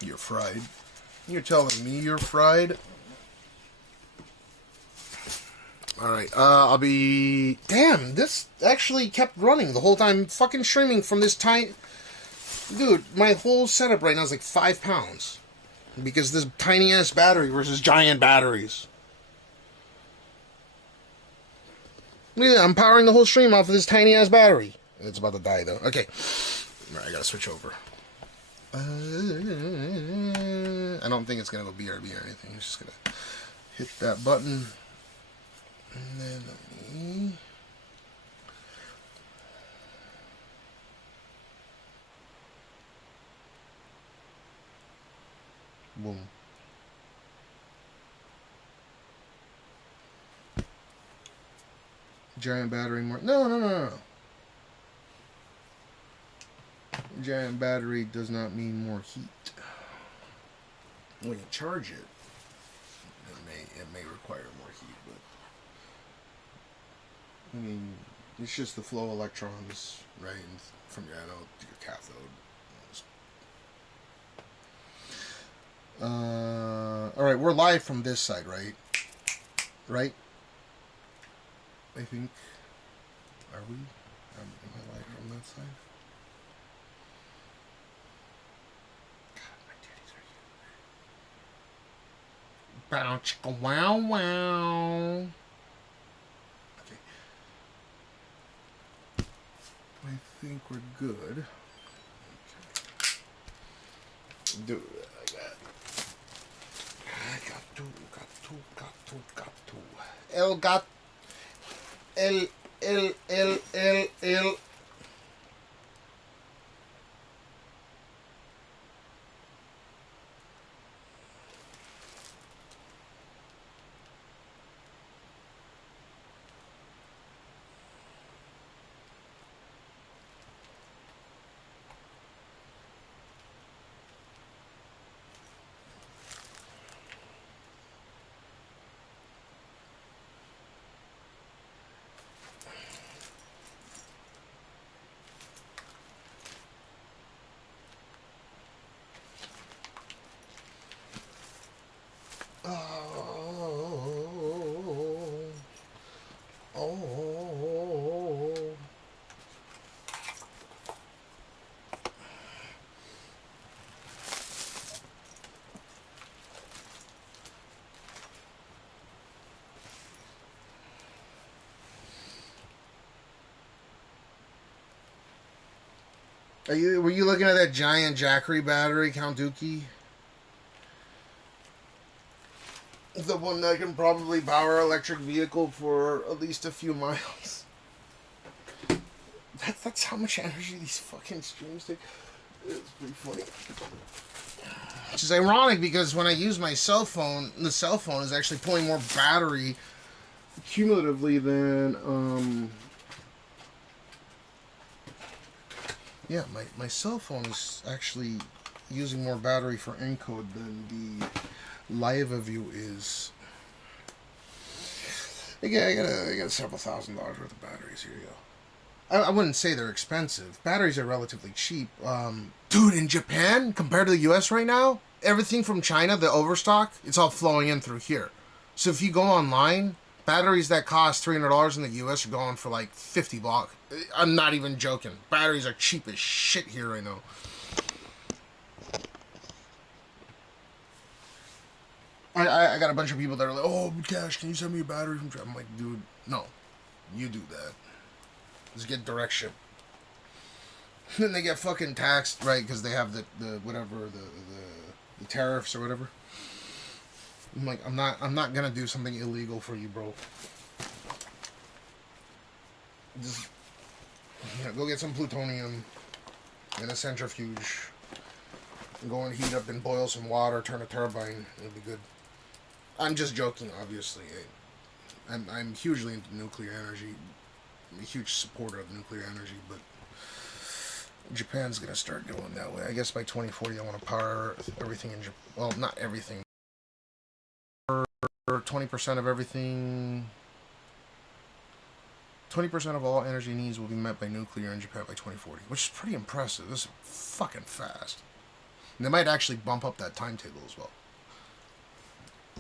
You're fried. You're telling me you're fried? Alright, I'll be... Damn, this actually kept running the whole time. Fucking streaming from this tiny... Dude, my whole setup right now is like 5 pounds. Because this tiny-ass battery versus giant batteries. Yeah, I'm powering the whole stream off of this tiny-ass battery. It's about to die, though. Okay. Alright, I gotta switch over. I don't think it's gonna go BRB or anything. It's just gonna hit that button. And then let me... Boom. Giant battery more... No. Giant battery does not mean more heat. When you charge it, it may require more heat, but I mean, it's just the flow of electrons, right, from your anode to your cathode. All right, we're live from this side, right? Right? I think. Are we? Am I live from that side? Bow chicka wow wow. Okay. I think we're good. Okay. Dude, I got to. El. Were you looking at that giant Jackery battery, Count Dookie? The one that can probably power an electric vehicle for at least a few miles. That's how much energy these fucking streams take. It's pretty funny. Which is ironic because when I use my cell phone, the cell phone is actually pulling more battery cumulatively than yeah, my cell phone is actually using more battery for encode than the LiveU is. Again, I got several $1,000s worth of batteries. Here you go. I wouldn't say they're expensive. Batteries are relatively cheap. Dude, in Japan, compared to the US right now, everything from China, the overstock, it's all flowing in through here. So if you go online, batteries that cost $300 in the US are going for like $50. I'm not even joking. Batteries are cheap as shit here right now. I got a bunch of people that are like, oh, Cash, can you send me a battery from China? I'm like, dude, no. You do that. Just get direct ship. Then they get fucking taxed, right? Because they have the whatever, the tariffs or whatever. I'm like, I'm not gonna do something illegal for you, bro. Just, you know, go get some plutonium in a centrifuge and go and heat up and boil some water, turn a turbine, it'll be good. I'm just joking, obviously. I'm hugely into nuclear energy. I'm a huge supporter of nuclear energy, but Japan's gonna start going that way. I guess by 2040, I want to power everything in Japan. Well, not everything. 20% of everything. 20% of all energy needs will be met by nuclear in Japan by 2040, which is pretty impressive. This is fucking fast. And they might actually bump up that timetable as well.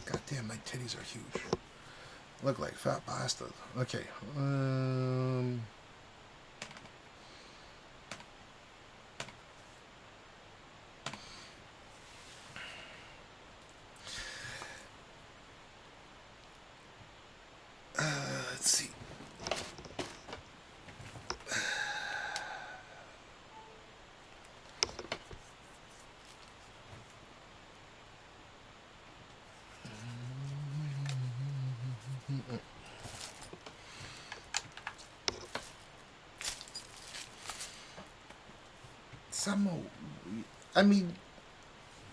God damn, my titties are huge. Look like fat bastard. Okay. Let's see. I mean,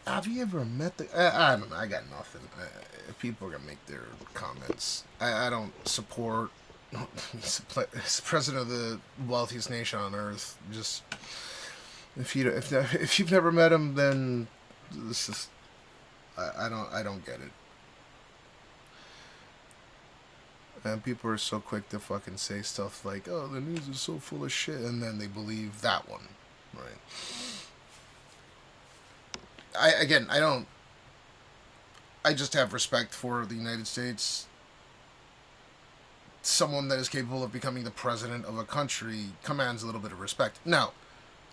have you ever met the... I don't know, I got nothing. People are going to make their comments. I don't support... He's president of the wealthiest nation on earth. Just... If you've never met him, then... This is... I don't get it. And people are so quick to fucking say stuff like, oh, the news is so full of shit, and then they believe that one. Right. I just have respect for the United States. Someone that is capable of becoming the president of a country commands a little bit of respect. Now,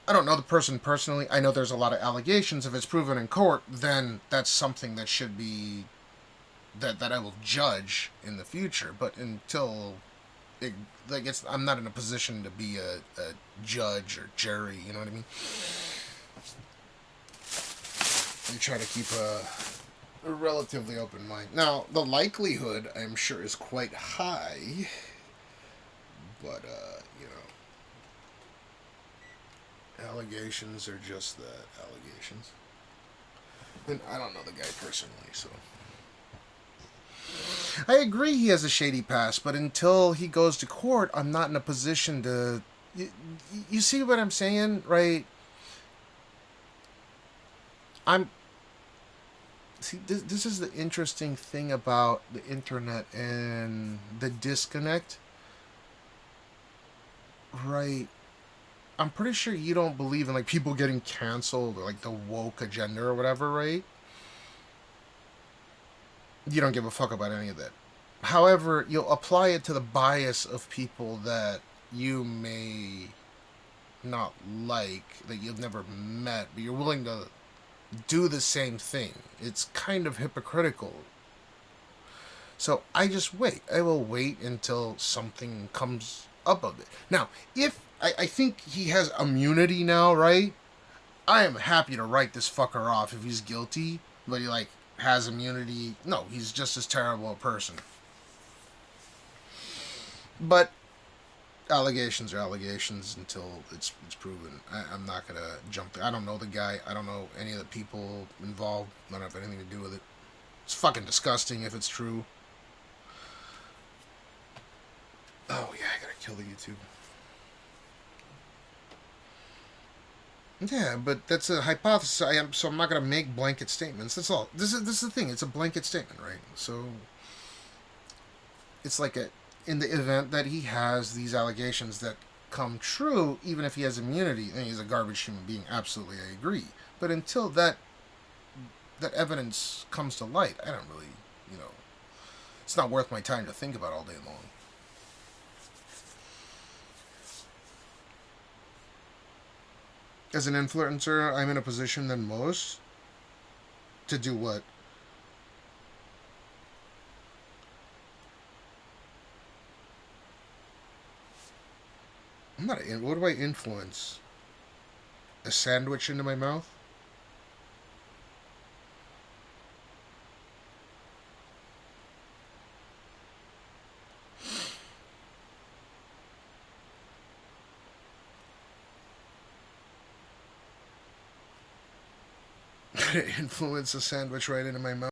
I don't know the person personally. I know there's a lot of allegations. If it's proven in court, then that's something that should be... that I will judge in the future. But until... I'm not in a position to be a judge or jury, you know what I mean? You try to keep a relatively open mind. Now, the likelihood, I'm sure, is quite high. But, you know. Allegations are just that, allegations. And I don't know the guy personally, so... I agree he has a shady past, but until he goes to court, I'm not in a position to... You see what I'm saying, right? See, this is the interesting thing about the internet and the disconnect. Right. I'm pretty sure you don't believe in, like, people getting canceled or, like, the woke agenda or whatever, right? You don't give a fuck about any of that. However, you'll apply it to the bias of people that you may not like, that you've never met, but you're willing to do the same thing. It's kind of hypocritical. So I just wait. I will wait until something comes up of it. Now, if I think he has immunity now, right? I am happy to write this fucker off if he's guilty, but he, like, has immunity. No, he's just as terrible a person. But allegations are allegations until it's proven. I'm not gonna jump. I don't know the guy. I don't know any of the people involved. I don't have anything to do with it. It's fucking disgusting if it's true. Oh yeah, I gotta kill the YouTube. Yeah, but that's a hypothesis. So I'm not gonna make blanket statements. That's all. This is the thing. It's a blanket statement, right? So it's like in the event that he has these allegations that come true, even if he has immunity, then he's a garbage human being. Absolutely, I agree. But until that evidence comes to light, I don't really, you know, it's not worth my time to think about all day long. As an influencer, I'm in a position than most to do what? I'm not. What do I influence? A sandwich into my mouth? Influence a sandwich right into my mouth.